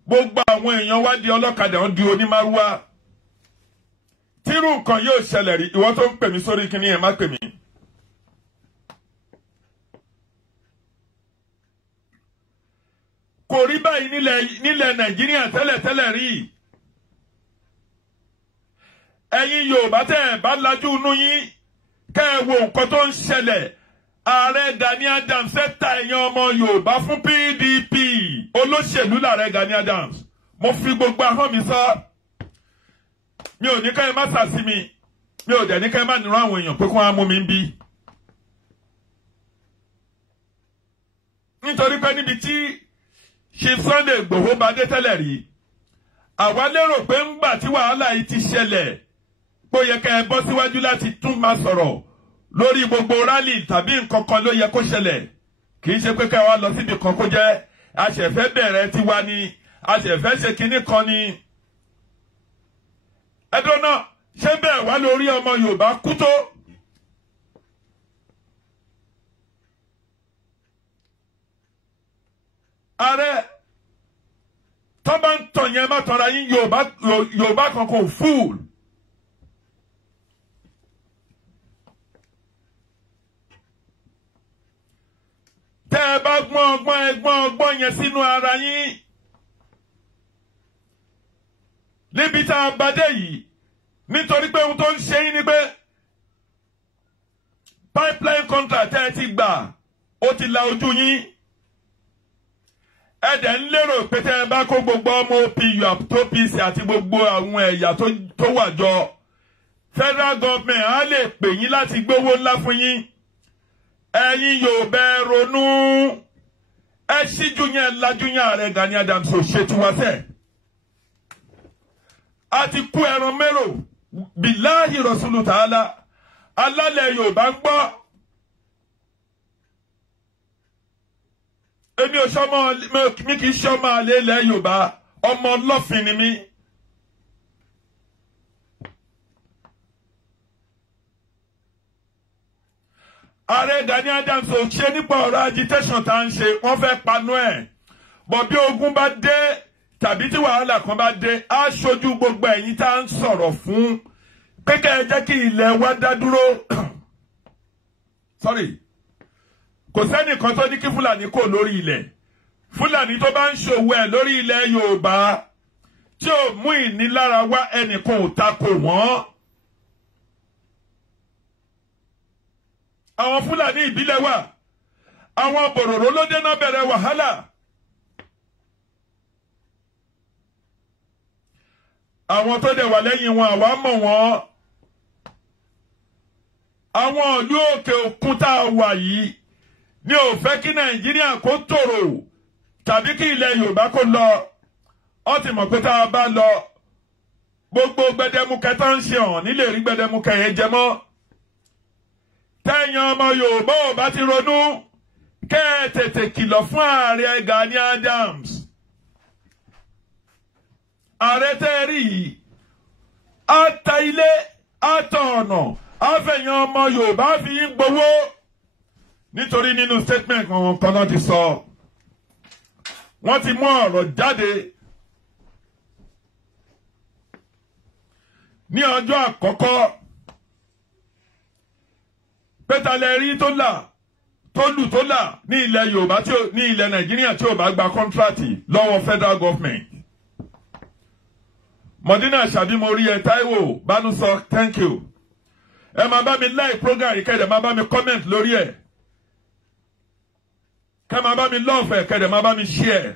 gbogbo àwọn èèyàn wa di ọlọ́kadà ń di onímárúwá. Tírú nǹkan yóò ṣẹlẹ̀ rí, ìwọ tó ń pè mí sórí kíní ẹ̀ má pè mí. Kò rí báyìí nílẹ̀ Nàìjíríà tẹ́lẹ̀tẹ́lẹ̀ rí. Ẹ̀yin Yorùbá tẹ́ ẹ̀ bá lajú inú yín kẹ́ ẹ wo nǹkan tó ń ṣẹlẹ̀. Ààrẹ Gani Adams fẹ́ ta ẹ̀yàn ọmọ Yorùbá fún PDP. Olóṣèlú lààrẹ Gani Adams. Mo fi gbogbo ahọ́n mi sọ. Mi ò ní ká ẹ má sàsí mi. Mi ò dẹ̀ ní ká ẹ má nírú àwọn èèyàn pé kí wọ́n á mú mi ń bí. Nítorí pé níbi tí Chief Sunday Igboho bá dé tẹ́lẹ̀ rí, àwa lérò pé ńgbà tí wàhálà yìí ti ṣẹlẹ̀ pé ó yẹ ká ẹ bọ́ síwájú láti tún máa sọ̀rọ̀ lórí gbogbo rálì tàbí nǹkan kan ló yẹ kó ṣẹlẹ̀. Kì í ṣe pé ká wá lọ síbi kan kó jẹ́ àṣẹ̀fẹ́ bẹ̀rẹ̀ tiwa ni, àṣẹ̀fẹ́ ṣe kinní kan ni. Ẹ̀dùn náà ṣé bẹ́ẹ̀ wá lórí ọmọ Yorùbá kú tó? Ààrẹ tó bá ń tàn yẹn má tọ́ra yín Yorùbá kan kò fúùl. Tẹ́ ẹ bá gbọ́n ọgbọ́n yẹn sínú ara yín. Níbi tá a bá dé yìí, nítorí pé ohun tó ń ṣe yín ni pé pipeline contract ẹ ti gbà ó ti la ojú yín ẹ̀dẹ̀ ń lérò pé tẹ́ ẹ bá kó gbogbo ọmọ OPU tó PC àti gbogbo àwọn ẹ̀yà tó wà jọ federal government á lè pè yín láti gbówó ńlá fún yín ẹ̀yin Yorùbá ẹ ronú ẹ ṣíjú yẹn lajú yẹn Ààrẹ Gani Adams ò ṣe tiwa sẹ́ẹ̀ a ti kú ẹran mérò bíláhì Rasulu Ta'ala alálẹ̀ Yorùbá ń gbọ́ èmi ò sọmọ mi kì í sọmọ àlè ilẹ̀ Yorùbá ọmọ ọlọ́fin ni mí. Ààrẹ Gani Adams ò ṣe nípa ọ̀rọ̀ agitation tá à ń ṣe wọ́n fẹ́ panú ẹ̀ bọ̀ bí ogun bá dé tàbí tí wàhálà kan bá dé á ṣojú gbogbo ẹ̀yin tá à ń sọ̀rọ̀ fún pé kẹ́ ẹ jẹ́ kí ilẹ̀ wa dá dúró. Sorry. Kò sẹ́nìkan tó ní kí Fúlàní kò lórí ilẹ̀ Fúlàní tó bá ń ṣòwò ẹ̀ lórí ilẹ̀ Yorùbá tí ò mú ìnilára wá ẹnìkan ò takò wọ́n. Àwọn Fúlàní ìbílẹ̀ wà àwọn bòròró ló dènà bẹ̀rẹ̀ wàhálà. Àwọn tó dẹ̀ wà lẹ́yìn wọn àwa mọ̀ wọ́n. Àwọn ìlú òkè òkun tá a wà yìí ní ò fẹ́ kí Nàìjíríà kó tòrò tàbí kí ilẹ̀ Yorùbá kó lọ ó ti mọ̀ pé tá a bá lọ gbogbo gbẹdẹmukẹ tó ń ṣe hàn nílé rí gbẹdẹmukẹ yẹn jẹ mọ́ tẹ̀yìn ọmọ Yorùbá ò bá ti ronú kẹ́ ẹ tètè kìlọ̀ fún Ààrẹ Gani Adams ààrẹ tẹ́ rí yìí á ta ilé á tọ ọ̀nà á fẹ̀yìn ọmọ Yorùbá fi ń gbowó. Nítorí nínú statement wọn kan náà ti sọ wọ́n ti mú ọ̀rọ̀ jáde ní ọjọ́ àkọ́kọ́ pétalẹ̀ rí tó lù tó là ní ilẹ̀ Yorùbá ní ilẹ̀ Nàìjíríà tí ò bá gba kọ́ńtrátì lọ́wọ́ federal government. Mọ̀dínà Ṣàbí mo rí ẹ Táíwò Bánú sọ thank you ẹ máa bá mi like program yìí kẹ́ẹ̀dẹ̀ máa bá mi comment lórí ẹ̀. Kẹ́ máa bá mi love ẹ̀ kẹ́dẹ̀ máa bá mi share.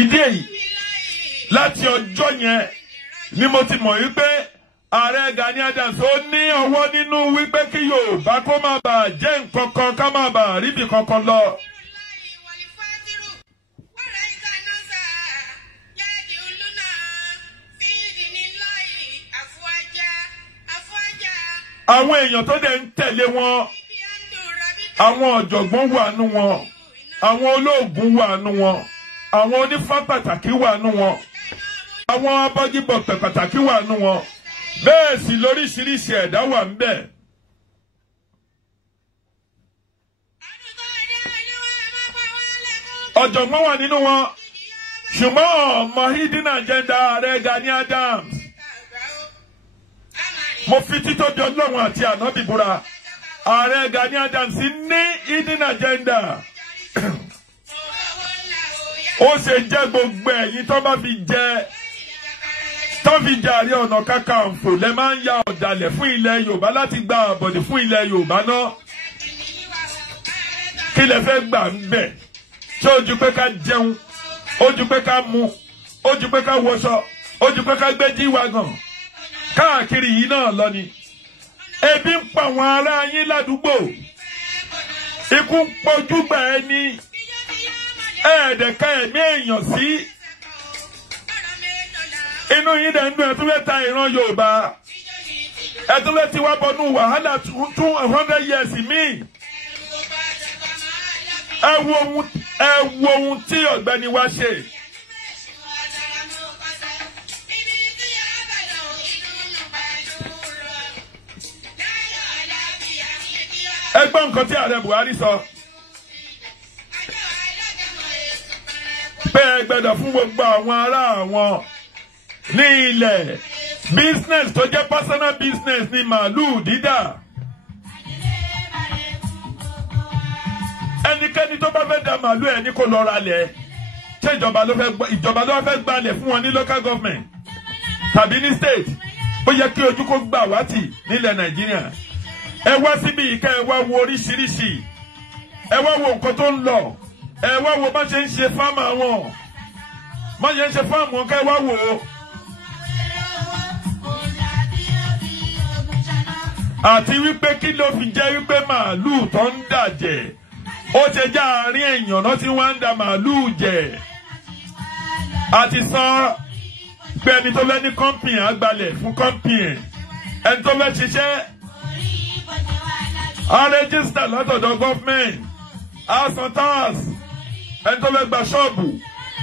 Ìdí èyí láti ọjọ́ yẹn ni mo ti mọ̀ wípé Ààrẹ Gani Adams ó ní ọwọ́ nínú wípé kí Yorùbá kó má bàa jẹ́ nǹkan kan ká má bàa ríbi kankan lọ. Àwọn èèyàn tó dẹ̀ ń tẹ̀lé wọn àwọn ọ̀jọ̀gbọ́n wà nú wọn àwọn olóògùn wà nú wọn àwọn onífá pàtàkì wà nú wọn àwọn abọ́gibọ̀pẹ̀ pàtàkì wà nú wọn bẹ́ẹ̀ sì lóríṣiríṣi ẹ̀dá wà ń bẹ̀. Ọ̀jọ̀gbọ́n wà nínú wọn ṣùgbọ́n ọmọ hidden agenda Ààrẹ Gani Adams. Mo fi títóbi Ọlọ́run àti ànábì búra Ààrẹ Gani Adams ní hidden agenda. Ó ṣe jẹ́ gbogbo ẹ̀yin tó bá fi jẹ Ààrẹ Ọ̀nà Kakanfò lẹ máa ń ya ọ̀dàlẹ̀ fún ilẹ̀ Yorùbá láti gba àbọ̀dè fún ilẹ̀ Yorùbá náà. Kí lẹ fẹ́ gbà ń bẹ̀? Ṣé ó ju pé ká jẹun? Ó ju pé ká mu? Ó ju pé ká wọṣọ? Ó ju pé ká gbé jíwagàn? Káàkiri yìí náà lọ ni. Ebi ń pa àwọn ará yín ládùúgbò. Ikú ń pojúgbà ẹni. Ẹ̀ẹ́dẹ̀ka ẹ̀mí èèyàn sí. Inú yín dẹ̀ ń dùn ẹ̀tún fẹ́ ta ìran Yorùbá. Ẹ̀tún fẹ́ ti wá bọnú wàhálà 200 years míì. Ẹ wo ohun tí ọ̀gbẹ́ni wa ṣe. Ẹ gbọ́ nǹkan tí Ààrẹ Buhari sọ. Pé ẹ gbẹ́dọ̀ fún gbogbo àwọn ará àwọn ní ilẹ̀ business tó jẹ́ personal business ní màálù dídà. Ẹnikẹ́ni tó bá fẹ́ da màálù ẹ̀ ní kó lọ ra lẹ̀. Ṣé ìjọba ló fẹ́ gbalẹ̀ fún wọn ní local government? tàbí ní state ó yẹ kí ojú kó gbà wá tì nílẹ̀ Nàìjíríà. Ẹ wá síbi ìka ẹ wá wo oríṣiríṣi, ẹ wá wo nǹkan tó ń lọ, ẹ wá wo bá ṣe ń ṣe fáàmù wọn, bá ṣe ń ṣe fáàmù wọn ká ẹ wá wò ó. Àti wípé kí ló fi jẹ́ wípé màálùú tó ń dàjẹ́ ó ṣe já àárín èèyàn náà tí wọ́n ń da màálùú jẹ. Àti sọ pé ẹni tó fẹ́ ní kọ́ńpìnì àgbàlẹ̀ fún kọ́ńpìnì, ẹni tó fẹ́ ṣiṣẹ́ á rẹ́gísítà látọ̀dọ̀ gọ́fmẹ̀ntì, á san tax, ẹni tó fẹ́ gba ṣọ́ọ̀bù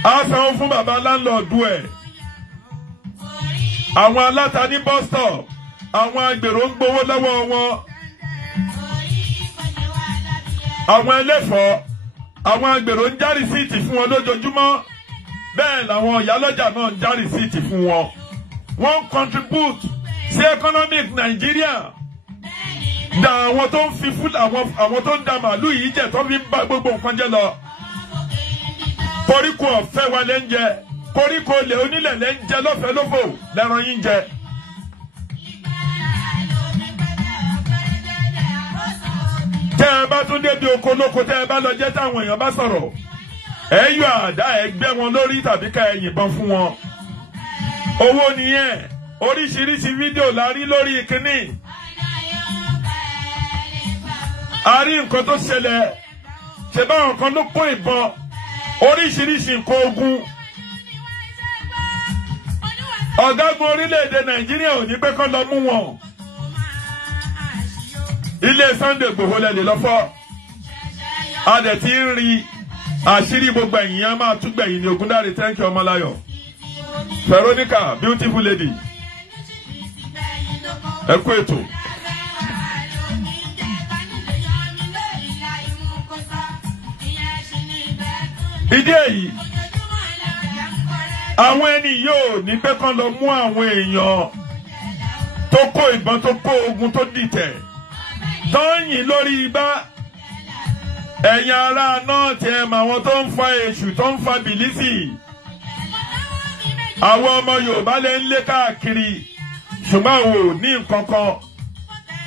á sanwó fún bàbá láńlọ́ọ̀dù ẹ̀. Àwọn aláta ní bus stop, àwọn agbèrò ń gbowó lọ́wọ́ wọn. Àwọn ẹlẹ́fọ̀ọ́, àwọn agbèrò ń já rìsíìtì fún wọn lójoojúmọ́. Bẹ́ẹ̀ làwọn ìyálọ́jà náà ń já rìsíìtì fún wọn. Wọ́n contribute sí economic Nàìjíríà. Da àwọn tó ń fi fún àwọn tó ń da màálù yìí jẹ tó fi ń bá gbogbo nǹkan jẹ lọ. Koríko ọ̀fẹ́ wa lẹ́ ń jẹ, koríko olè onílẹ̀ lẹ́ ń jẹ lọ́fẹ̀ẹ́ lófò lẹ́ran yín jẹ. Tẹ́ ẹ bá tún débi oko lóko tẹ́ ẹ bá lọ jẹ́ táwọn èèyàn bá sọ̀rọ̀, ẹ yọ àdá ẹ gbẹ́ wọn lórí tàbí ká ẹ yìnbọn fún wọn. Owó nìyẹn, oríṣiríṣi fídíò la rí lórí ìkíní. A rí nǹkan tó ṣẹlẹ̀, ṣe báwọn kan ló kó ìbọn, oríṣiríṣi nǹkan ogun. Ọ̀gágun orílẹ̀-èdè Nàìjíríà ò ní pé kán lọ mú wọn. Ilé Sunday Igboho lẹ lè lọ fọ́. A dẹ̀ ti ń rí àṣírí gbogbo ẹ̀yìn yẹn máa tún gbẹ̀yìn ní Ògúndáre. Thank you Ọmọláyọ̀. Veronica, beautiful lady. Ẹ kú ètò. Ìdí èyí, àwọn ẹni yóò ní pé kán lọ mú àwọn èèyàn tó kó ìbọn tó kó ogun tó dìtẹ̀ tó ń yìn lórí igbá. Ẹ̀yin ará náà tiẹ̀ mọ àwọn tó ń fa èṣù tó ń fa bìlísì. Àwọn ọmọ Yorùbá lè ń lé káàkiri ṣùgbọ́n àwọn ò ní nǹkan kan,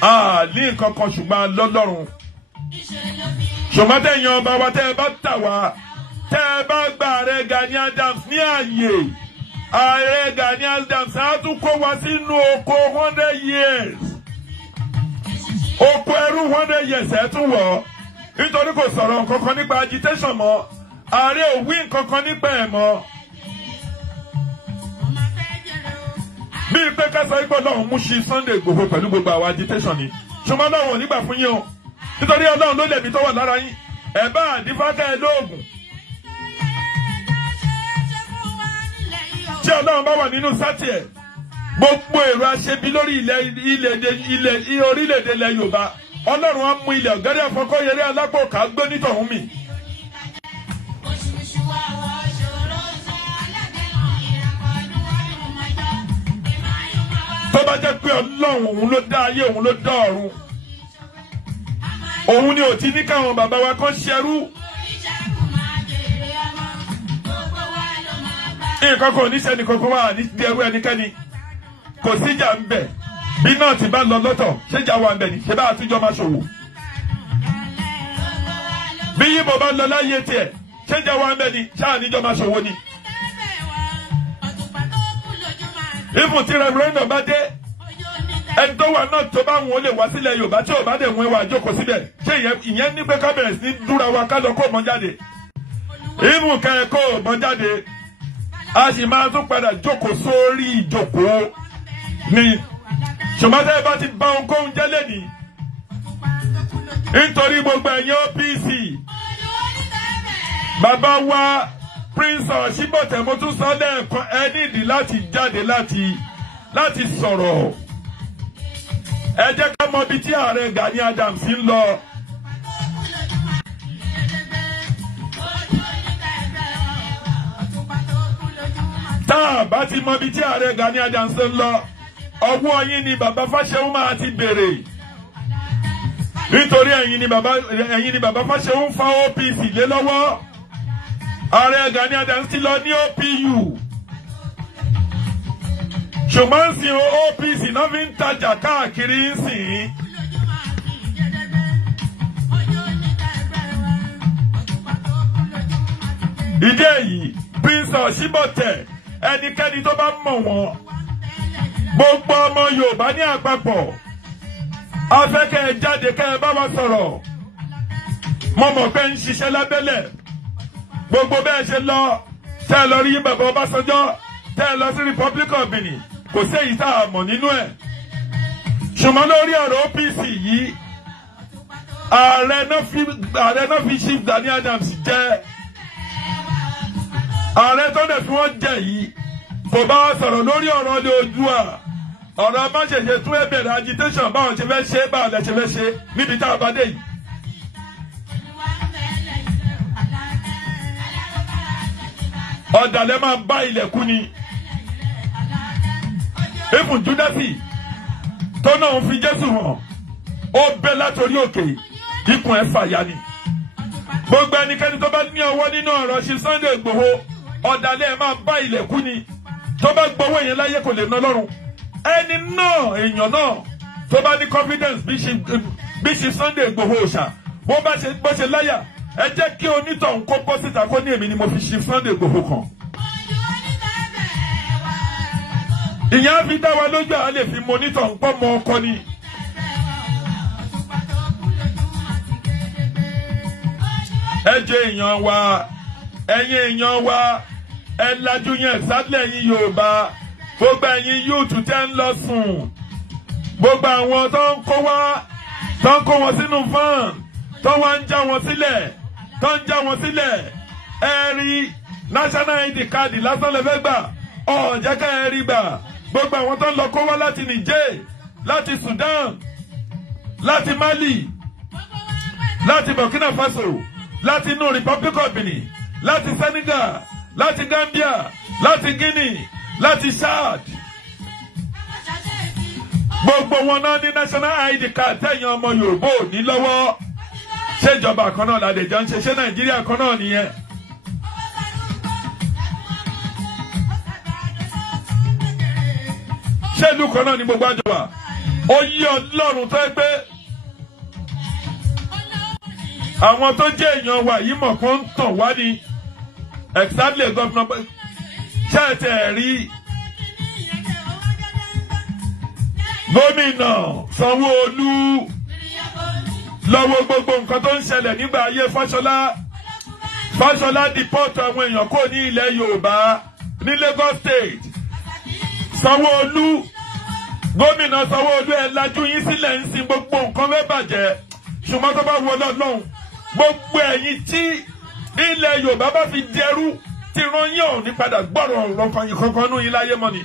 a ní nǹkan kan ṣùgbọ́n lọ́lọ́run. Ṣùgbọ́n tẹ̀yin ọba wa tẹ́ ẹ bá tà wá, tẹ́ ẹ bá gba Ààrẹ Gani Adams ní ààyè, Ààrẹ Gani Adams á tún kó wa sínú oko 100 years. Oko ẹrú 100 years ẹ̀ tún wọ̀, nítorí kò sọ̀rọ̀ nǹkankan nípa agitation mọ́, ààrẹ ò wí nǹkankan nípa ẹ̀ mọ́. Bí pé ká sọ ipò náà mú sí Sunday Igboho pẹ̀lú gbogbo àwọn agitation ni, ṣùgbọ́n náà wọ́n nígbà fún yín o, nítorí Ọlọ́run ló lẹ̀mí tó wà lára yín. Ẹ bá àdífákẹ́ ẹ lóògùn. Tí Ọlọ́run bá wà nínú sátì ẹ̀, gbogbo èrò aṣebi lórí orílẹ̀-èdè ilẹ̀ Yorùbá, Ọlọ́run á mú ilẹ̀ ọ̀gẹ́dẹ́ àfọkọ́yẹrẹ alápòká gbé nítọ̀hún mi. Tó bá jẹ́ pé Ọlọ́run òun ló dá ayé, òun ló dá ọ̀run, òun ni ò ti ní káwọn bàbá wa kan ṣẹrú. Nǹkan kan oníṣẹ́ ni kankan wà ní ti ẹrú ẹnikẹ́ni, kò síjà ń bẹ̀. Bí náà ti bá lọ lọ́tọ̀, ṣéjà wà ń bẹ̀ ni, ṣé bá àtúnjọ máa ṣòwò. Bí Yíbo bá lọ láyé tiẹ̀, ṣéjà wà ń bẹ̀ ni, ṣáà níjọ máa ṣòwò ni. Ìfún tí referendum bá dé, ẹni tó wà náà tó bá wọn ó lè wá sílẹ̀ Yorùbá tí ò bá dẹ̀ wọn wà jókòó síbẹ̀. Ṣé ìyẹn ní pé ká bẹ̀rẹ̀ sí dúra wa ká lọ kó mọ jáde? Ìfún kẹ́ kó mọ jáde, a sì máa tún padà jókòó sórí ìjókòó ni. Ṣùgbọ́n tẹ́ ẹ bá ti bá ohunkóhun jẹ́ lẹ́nìí, nítorí gbogbo ẹ̀yin OPC, bàbá wa Prince Ọ̀ṣínbọ̀tẹ̀ mo tún sọ lẹ́ẹ̀kan, ẹ nídìí láti jáde láti sọ̀rọ̀. Ẹ jẹ́ ká mọ ibi tí Ààrẹ Gani Adams ń lọ. Tá a bá ti mọ ibi tí Ààrẹ Gani Adams ń lọ, ọwọ́ yín ni bàbá Fáṣẹ̀hún máa ti bèrè. Nítorí ẹ̀yin ni bàbá Fáṣẹ̀hún fa OPC lé lọ́wọ́. Ààrẹ Gani Adams ti lọ ní OPU. ṣùgbọ́n ń sin OPC náà fi ń tajà káàkiri ń sìn. ìdí èyí Prince Ọ̀ṣínbọ̀tẹ̀ ẹnikẹ́ni tó bá mọ̀ wọ́n gbogbo ọmọ Yorùbá ní àpapọ̀ afẹ́kẹ́ ẹ jáde kẹ́ ẹ bá wa sọ̀rọ̀. mo mọ̀ pé ń ṣiṣẹ́ lábẹ́lẹ̀ gbogbo bẹ́ẹ̀ ṣe lọ tẹ́ ẹ lọ rí bàbá Ọbásanjọ́ tẹ́ ẹ lọ sí Republic of Benin kò séyìí tá a mọ̀ nínú ẹ̀. ṣùgbọ́n lórí ọ̀rọ̀ OPC yìí ààrẹ náà fi Chief Gani Adams jẹ́ ààrẹ tó dẹ̀ fi wọ́n jẹ yìí kò bá wa sọ̀rọ̀ lórí ọ̀rọ̀ ilé Oòduà ọ̀rọ̀ má ṣẹ̀ṣẹ̀ tún ẹ bẹ̀rẹ̀ agitation báwọn ṣe fẹ́ ṣe báwọn lẹ ṣe fẹ́ ṣe níbi tá a bá dé yìí. ọ̀dàlẹ̀ máa bá ilẹ̀kùn ni ibùn Júdásì tó náà ń fi Jésù hàn ó bẹ́ látòrí òkè ikùn ẹ̀ fàyà ni. gbogbo ẹnikẹ́ni tó bá ní ọwọ́ nínú ọ̀rọ̀ ṣe Sunday Igboho ọ̀dàlẹ̀ máa bá ilẹ̀kùn ni tó bá gbowó yẹn láyé kò lè ná lọ́rùn. ẹni náà èèyàn náà tó bá ní confidence bí ṣe Sunday Igboho ṣá bó ṣe láyà ẹ jẹ́ kí onítọ̀hún kó bọ́ síta kó ní èmi ni mo fi ṣe Sunday Igboho kan. ìyẹn á fi dá wa lójú àá lè fi mọ onítọ̀hún pọ́ mọ ọkọ ni. ẹ jẹ́ èèyàn wa ẹ̀yin èèyàn wa ẹ lajú yẹn sádlẹ̀ yín Yorùbá gbogbo ẹ̀yin yúùtù tẹ́ ń lọ sùn gbogbo àwọn tó ń kó wọn sínú fan tó wá ń já wọn sílẹ̀ ẹ rí national ID card lásán lè fẹ́ gbà ọ̀jẹ̀ ká ẹ rí gbà gbogbo àwọn tó ń lọ kó wá láti Niger láti Sudan láti Mali láti Burkina Faso láti inú Republic of Benin láti Senegal láti Gambia láti Guinea láti Chad gbogbo wọn náà ní national ID card tẹ̀yìn ọmọ Yorùbá ò ní lọ́wọ́ ṣèjọba kan náà làdèjọ ń ṣe Nàìjíríà kan náà nìyẹn. ṣé ìlú kan náà ní gbogbo àjọba ó yí Ọlọ́run tó ẹ pé àwọn tó jẹ́ èèyàn wa yìí mọ̀ kó ń tàn wá ní exactly governor ṣáàtẹ̀ rí gómìnà Sanwó-Olú lọ́wọ́ gbogbo nǹkan tó ń ṣẹlẹ̀ nígbà ayé Fáṣọlá dìpọ́tù àwọn èèyàn kò ní ilẹ̀ Yorùbá ní Lagos State. Sanwó-Olú gómìnà Sanwó-Olú ẹ lajú yín sílẹ̀ ń sin gbogbo nǹkan fẹ́ bàjẹ́ ṣùgbọ́n tó bá wọ Ọlọ́run gbogbo ẹ̀yin tí ilẹ̀ Yorùbá bá fi dẹrú tí rán yín ò ní padà gbọ́rọ̀ ọ̀rọ̀ kan yìí kankan nú yín láyé mọ́ ni.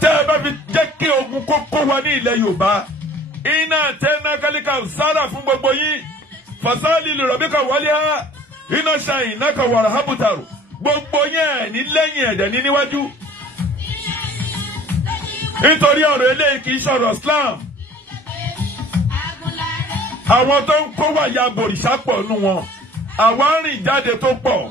tẹ́ ẹ bá fi jẹ́ kí ogun kó wa ní ilẹ̀ Yorùbá iná tẹ́ná kálíkà sára fún gbogbo yín fasali lè rọ̀bí kan wọlé ha iná ṣàyìn náà kan wàrà hábùtàrù gbogbo yẹn ní lẹ́yìn ẹ̀dẹ̀ ní níwájú. nítorí ọ̀rọ̀ eléyìí kì í ṣọ̀rọ̀ Islam. àwọn tó ń kó wàyà bòrìṣà pọ̀ nù wọn àwa rìn jáde tó pọ̀.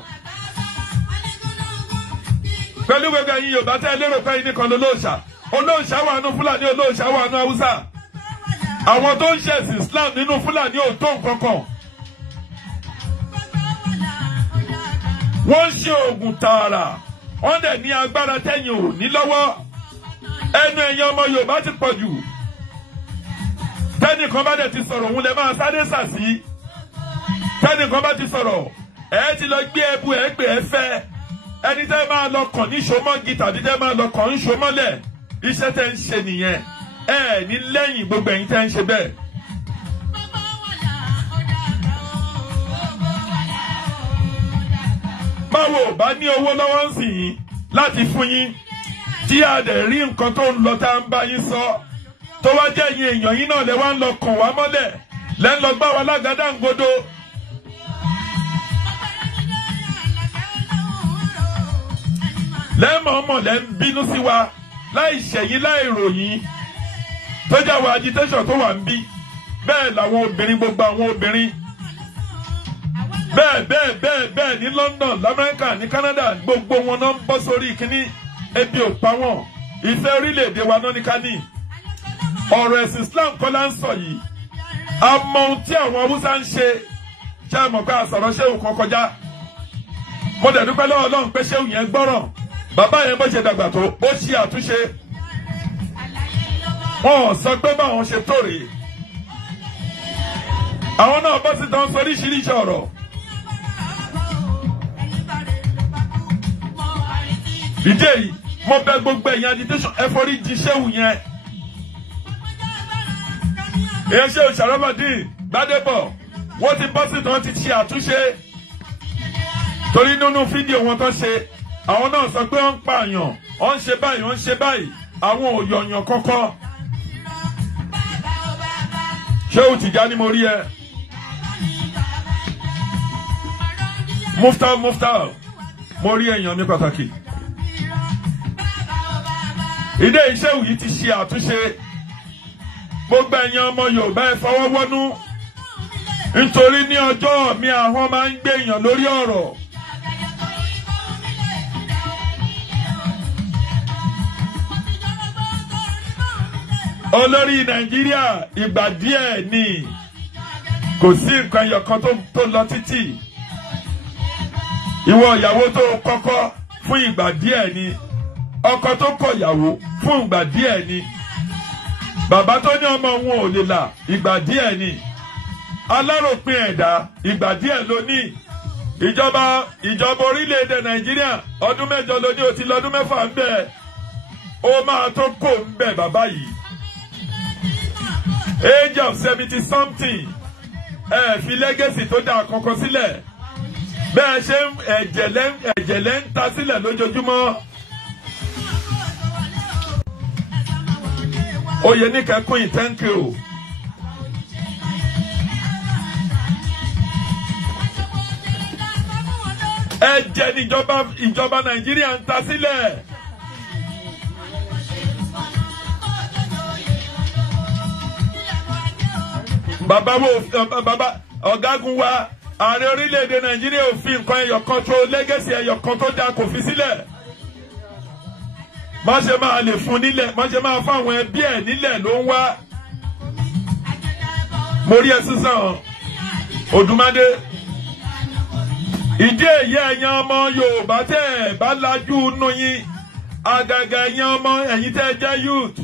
pẹ̀lú gbogbo ẹ̀yin Yorùbá tẹ́ ẹ lérò pé yín nìkan lolóòṣà olóòṣà wà nù Fúlàní olóòṣà wà nù Haúsá. àwọn tó ń ṣẹ̀sìn Islam nínú Fúlàní ò tó nǹkan kan. wọ́n ṣe oògùn tààrà wọ́n dẹ̀ ní agbára tẹ́yìn ò ní lọ́wọ́. ẹnu ẹ̀yin ọmọ Yorùbá ti pọ̀ jù. tẹ́nìkan bá dẹ̀ ti sọ̀rọ̀ òun lè máa sáré sàsí. tẹ́nìkan bá ti sọ̀rọ̀ ẹ ti lọ gbé ẹbu ẹ gbé ẹ fẹ́. ẹni tẹ́ máa lọ kàn ní ṣomọ́gi tàbí tẹ́ máa lọ kàn ń ṣomọ́lẹ̀ iṣẹ́ tẹ́ ń ṣe nìyẹn. ẹ ní lẹ́yìn gbogbo ẹ̀yin tẹ́ ń ṣe bẹ́ẹ̀. báwo bá ní owó lọ́wọ́ ń sìn yín láti fún yín tí a dẹ̀ rí nǹkan tó ń lọ tá a ń bá yín sọ tó wá jẹ́ yín èèyàn yín náà lẹ wá ń lọ kàn wá mọ́lẹ̀ lẹ́ ń lọ gbá wa lágàdá ńgodo. lẹ́mọ̀ọ́mọ̀ lẹ́ ń bínú sí wa láì ṣẹ̀yìn láì ròyìn tó jẹ́ àwọn agitation tó wà ń bí bẹ́ẹ̀ làwọn obìnrin gbogbo àwọn obìnrin bẹ́ẹ̀ ní London l'Amẹ́ríkà ní Canada gbogbo wọn náà ń bọ́ sórí ìkíní ebi ò pa wọn ìfẹ́ orílẹ̀-èdè wa náà ní ká ní ọ̀rọ̀ ẹ̀sìn Islam kọ́ la ń sọ yìí àmọ́ ohun tí àwọn Haúsá ń ṣe ṣe é mọ̀ pé àsọ̀rọ̀ ṣéwù kan kọjá mo dẹ̀ dúpẹ́ lọ́wọ́ Ọlọ́run pé ṣéwù yẹn gbọ́ràn bàbá yẹn bó ṣe dàgbà tó ó ṣe àtúnṣe wọn ò sọ pé báwọn ṣe tó rèé àwọn náà bọ́ sí tán sóríṣiríṣi ọ̀rọ̀ ìdí èyí mo bẹ̀ gbogbo ẹ̀yin agitation ẹ forí jì ṣéwù yẹn èyí ṣéwù Sharafadeen Gbádébọ̀ wọ́n ti bọ́ sí tán ti ṣe àtúnṣe torí nínú fídíò wọn tó ṣe àwọn náà sọ pé wọ́n ń pààyàn wọ́n ń ṣe báyìí wọ́n ń ṣe báyìí àwọn òyọ̀yàn kọ́kọ́ ṣéwù Tìjání mo rí ẹ Muftau mo rí èèyàn ní pàtàkì ìdè ìṣẹ́wù yìí ti ṣe àtúnṣe gbogbo ẹ̀yin ọmọ Yorùbá ẹ fọwọ́ wọ́nú nítorí ní ọjọ́ mi àwọn máa ń gbé èèyàn lórí ọ̀rọ̀ olórí Nàìjíríà ìgbà díẹ̀ ni kò sí nǹkan ẹyọkan tó lọ títì ìwọ ìyàwó tó kọ́kọ́ fún ìgbà díẹ̀ ni ọkọ tó kọ ìyàwó fún ìgbà díẹ̀ ni bàbá tó ní ọmọ wọn ò lè là ìgbà díẹ̀ ni aláròpin ẹ̀dá ìgbà díẹ̀ ló ní ìjọba orílẹ̀-èdè Nàìjíríà ọdún 8 ló ní ó ti lọ́dún 6 ń bẹ̀ ó máa tó kó ń bẹ̀ bàbá yìí age of 70 something fi legacy tó dáa kankan sílẹ̀ bẹ́ẹ̀ ṣe ẹ̀jẹ̀lẹ́ ń ta sílẹ̀ lójoojúmọ́ oyè ní kẹ́kùn yìí thank you. ẹ̀jẹ̀ ní ìjọba Nàìjíríà ń ta sílẹ̀. bàbá ọ̀gágun wa ààrẹ orílẹ̀-èdè Nàìjíríà ò fi nǹkan ẹyọkan tó lẹ́gẹ̀sì ẹyọkan tó dáa kò fi sílẹ̀. má ṣe máa lè fún nílẹ̀ má ṣe máa fáwọn ẹbí ẹ̀ nílẹ̀ ló ń wá. mo rí ẹ sísan Odùmadé ìdí èyí ẹ̀yin ọmọ Yorùbá tẹ́ ẹ̀ bá lajú nù yín àgàgà ẹ̀yin ọmọ ẹ̀yin tẹ́ ẹ jẹ́ youth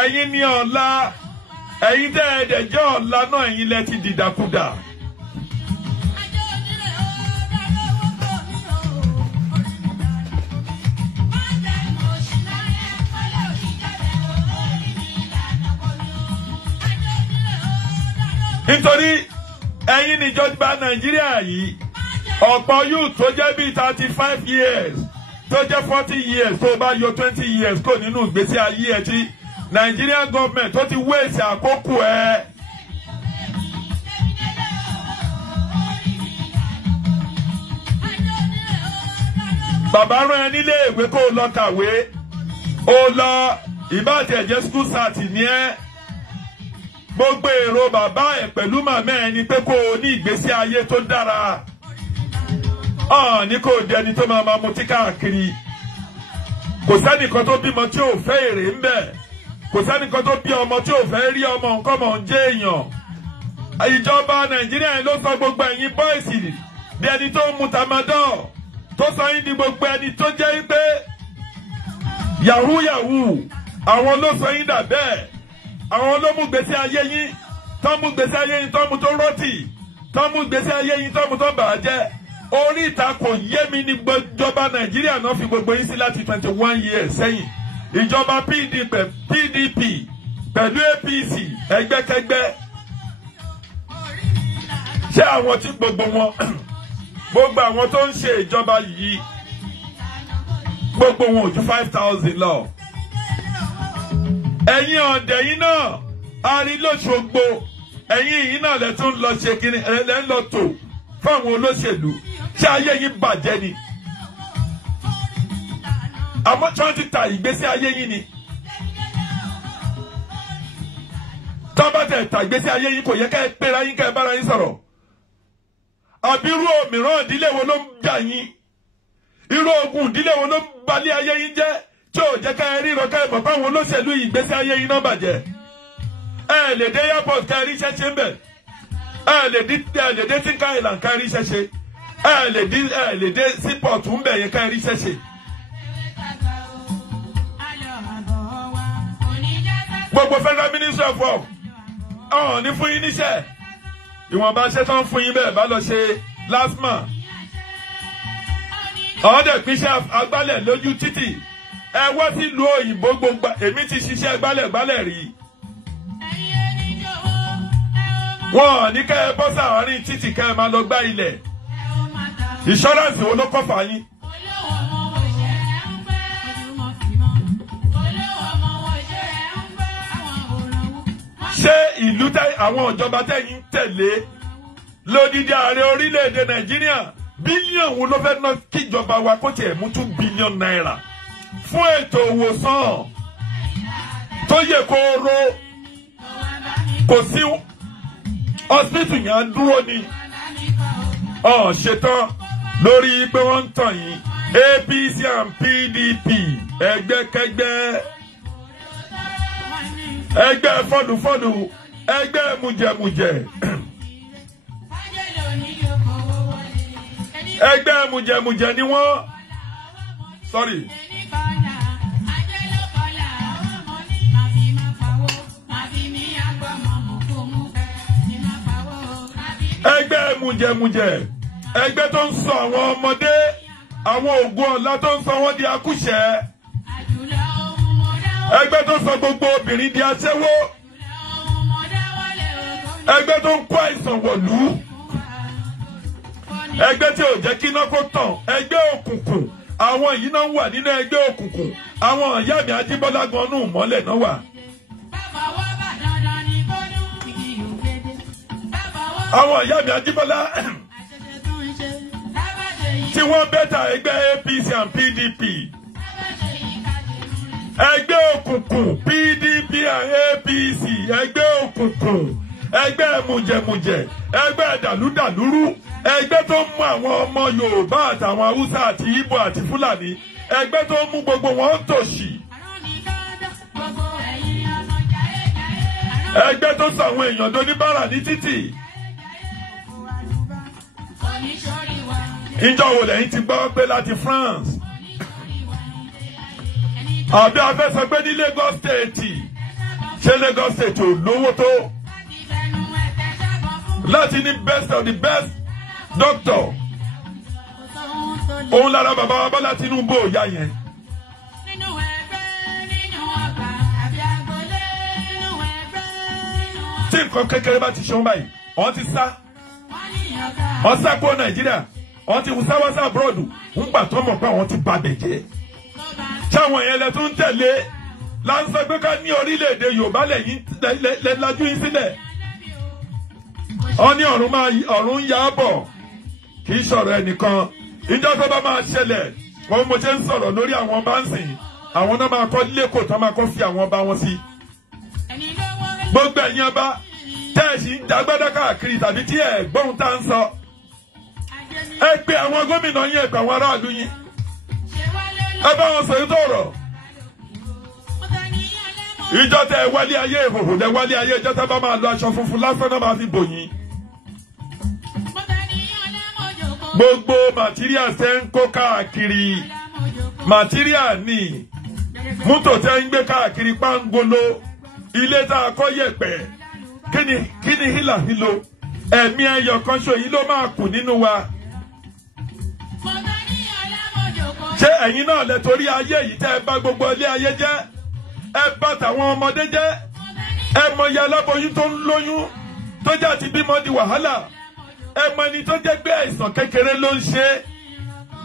ẹ̀yin ní ọ̀la ẹ̀yin tẹ́ ẹ dẹ̀ jẹ́ ọ̀la náà ẹ̀yin lẹ ti dìdàkudà. nítorí ẹ̀yin níjọba Nàìjíríà yìí ọ̀pọ̀ youth tó jẹ́ bíi 35 years tó jẹ́ 40 years tó bá yọ 20 years kò nínú ìgbésí ayé ẹ̀ tí Nigerian government tó ti wéèsì àkókò ẹ̀. bàbá rán ẹ nílé ìwé kó o lọ kàwé o lọ ìbátẹ̀jẹ́ school sat ní ẹ́ gbogbo èrò bàbá ẹ̀ pẹ̀lú màmá ẹ̀ ni pé kó o ní ìgbésí ayé tó dára ní kò dẹni tó máa mutí káàkiri kò sẹ́nìkan tó bímọ tí ò fẹ́ èrè ń bẹ̀ kò sẹ́nìkan tó bí ọmọ tí ò fẹ́ rí ọmọ nǹkan mọ̀ ń jẹ́ èèyàn ìjọba Nàìjíríà ló sọ gbogbo ẹ̀yin bọ́ìsì bí ẹni tó ń mu tamadọ́ tó sọ yín di gbogbo ẹni tó jẹ́ pé yahoo àwọn ló sọ yín dà bẹ́ẹ̀ àwọn ló mú gbèsè ayé yín tó mú gbèsè ayé yín tó mú tó rọ́tì tó mú gbèsè ayé yín tó mú tó bàjẹ́ orí ìta kò yé mi ní ìjọba Nàìjíríà náà fi gbogbo yín sí láti 21 years sẹ́yìn ìjọba PDP pẹ̀lú APC ẹgbẹ́kẹgbẹ́ ṣé àwọn tí gbogbo àwọn tó ń ṣe ìjọba yìí gbogbo wọn ò ju 5,000 lọ. ẹ̀yin ọ̀dẹ̀ yìí náà arílóṣogbo ẹ̀yin yìí náà lẹ tún lọ ṣe kíni lẹ ń lọ tò fáwọn olóṣèlú ṣé ayé yín bàjẹ́ ni àmọ́ tí wọ́n ti ta ìgbésí ayé yín ni tọ́ bá tẹ̀ ta ìgbésí ayé yín kò yẹ ká ẹ pera yín ká ẹ bára yín sọ̀rọ̀ àbí irú òmíràn ìdílé wo ló ń jà yín? Irú ogun ìdílé wo ló ń balẹ̀ ayé yín jẹ́ tí ò jẹ́ ká ẹ ríran ká ẹ mọ̀ fáwọn olóṣèlú ìgbésí ayé yín náà bàjẹ́? Ẹ lè dé airport ká ẹ rí iṣẹ́ ṣe ń bẹ̀. Ẹ lè dé Tinker Island ká ẹ rí iṣẹ́ ṣe. Ẹ lè dé seaport ń bẹ̀ yẹn ká ẹ rí iṣẹ́ ṣe. Gbogbo Federal Ministry of Work ọ̀hún ní fún yín níṣẹ́. Ìwọ̀nba ṣe tán fún yín bẹ́ẹ̀ bá lọ ṣe LASTMA. Àwọn dẹ̀ pínṣẹ́ agbálẹ̀ lójú títì. Ẹ wá sí ìlú òyìnbó gbogbo èmi ti ṣiṣẹ́ gbálẹ̀ rí. Wọ́n ní kẹ́ ẹ bọ́ sáàárín títì kẹ́ ẹ máa lọ gbá ilẹ̀. Insurance wo ló kọ́ fà yín? Ṣé ìlú àwọn ìjọba tẹ̀yìn tẹ̀lé lódìdí ààrẹ orílẹ̀-èdè Nàìjíríà bílíọ̀nù ló fẹ́ ná kíjọba wa kó tiẹ̀ mú 2 bílíọ̀nù náírà fún ètò ìwòsàn tó yẹ kó ro kò sí hospital yẹn dúró ni ṣetán lórí pé wọ́n ń tàn yín APC and PDP ẹgbẹ́kẹgbẹ́ ẹgbẹ́ fọ́dùfọ́dù ẹgbẹ́ mùjẹ̀mùjẹ̀ ẹgbẹ́ mùjẹ̀mùjẹ̀ ni wọ́n sorry. Ẹgbẹ́ mùjẹ̀mùjẹ̀ ẹgbẹ́ tó ń sọ àwọn ọmọdé àwọn ògùn ọ̀la tó ń sọ wọ́n di akúṣẹ̀ ẹgbẹ́ tó ń sọ gbogbo obìnrin di aṣẹ́wó ẹgbẹ́ tó ń kó àìsàn wọ̀lú ẹgbẹ́ tí ò jẹ́ kí iná kó tàn ẹgbẹ́ òkùnkùn àwọn yìí náà wà nínú ẹgbẹ́ òkùnkùn àwọn ìyá mi Ajíbọ́lá gan-an mọ́lẹ̀ náà wà. Àwọn ìyá mi Ajíbọ́lá tí wọ́n bẹ́tà ẹgbẹ́ APC and PDP ẹgbẹ́ òkùnkùn PDP and APC ẹgbẹ́ òkùnkùn ẹgbẹ́ mùjẹ̀mùjẹ̀ ẹgbẹ́ dàlúdàlúrú ẹgbẹ́ tó mú àwọn ọmọ Yorùbá àtàwọn Haúsá àti Ìgbò àti Fúlàní ẹgbẹ́ tó mú gbogbo wọn tòṣì ẹgbẹ́ tó sọ àwọn èèyàn doníbàrà ní títì. Ìjọ wo lẹ́yìn ti gbọ́ pé láti France àbí afẹ́ sọ pé ní Lagos State ṣé Lagos State ò lówó tó láti ní best of the best doctor òun lára bàbá wa Bọ́lá Tinubu òyà yẹn. Tí nǹkan kékeré bá ti ṣe wọ́n báyìí wọ́n ti sá wọ́n sá kó Nàìjíríà wọ́n ti wùsáwásá abroad ń gbà tó mọ̀ pé àwọn ti bàbẹ̀ jẹ́. Táwọn yẹn lẹ tún tẹ̀lé láǹsọ pé ká ní orílẹ̀-èdè Yorùbá lẹ́yìn lẹ́lájú yín sílẹ̀. Wọ́n ní ọ̀run yá bọ̀ kì í sọ̀rọ̀ ẹnìkan. Ìjọ tó bá máa ṣẹlẹ̀ wọ́n mo ṣe ń sọ̀rọ̀ lórí àwọn bá ń sìn àwọn náà máa kọ́ lẹ́kọ̀ọ́ tó máa kọ́ fi àwọn bá wọn sí. Gbogbo ẹ̀yin ọba tẹ́ẹ̀sì ń dagbádá káàkiri tàbí tí ẹ̀ gbọ́n tá ń sọ. Ẹ pé àwọn gómìnà yín ẹ pé àwọn aráàlú yín ẹ bá wọn sọ̀rọ̀ tó rọ̀. Ìjọ tẹ wálé ayé ìhòhò lẹ wálé ayé ìjọ tẹ bá máa lo aṣọ funfun lásán náà máa fi bò yín. Gbogbo màtíríà tẹ ń kó káàkiri màtíríà ní mútò tẹ ń gbé káàkiri pángolo ilé tá a kọ́ yẹ̀pẹ̀ kí ni hílàhílo ẹ̀mí ẹyọ kan ṣo yìí ló máa kù nínú wa. Ṣé ẹ̀yin náà lẹ torí ayé yìí tẹ́ ẹ bá gbogbo ilé ayé jẹ́ ẹ bá tàwọn ọmọdé jẹ́ ẹ mọyì aláboyún tó ń lóyún tó jẹ́ àti bímọ di wàhálà ẹ mọ ẹni tó jẹ́ pé àìsàn kékeré ló ń ṣe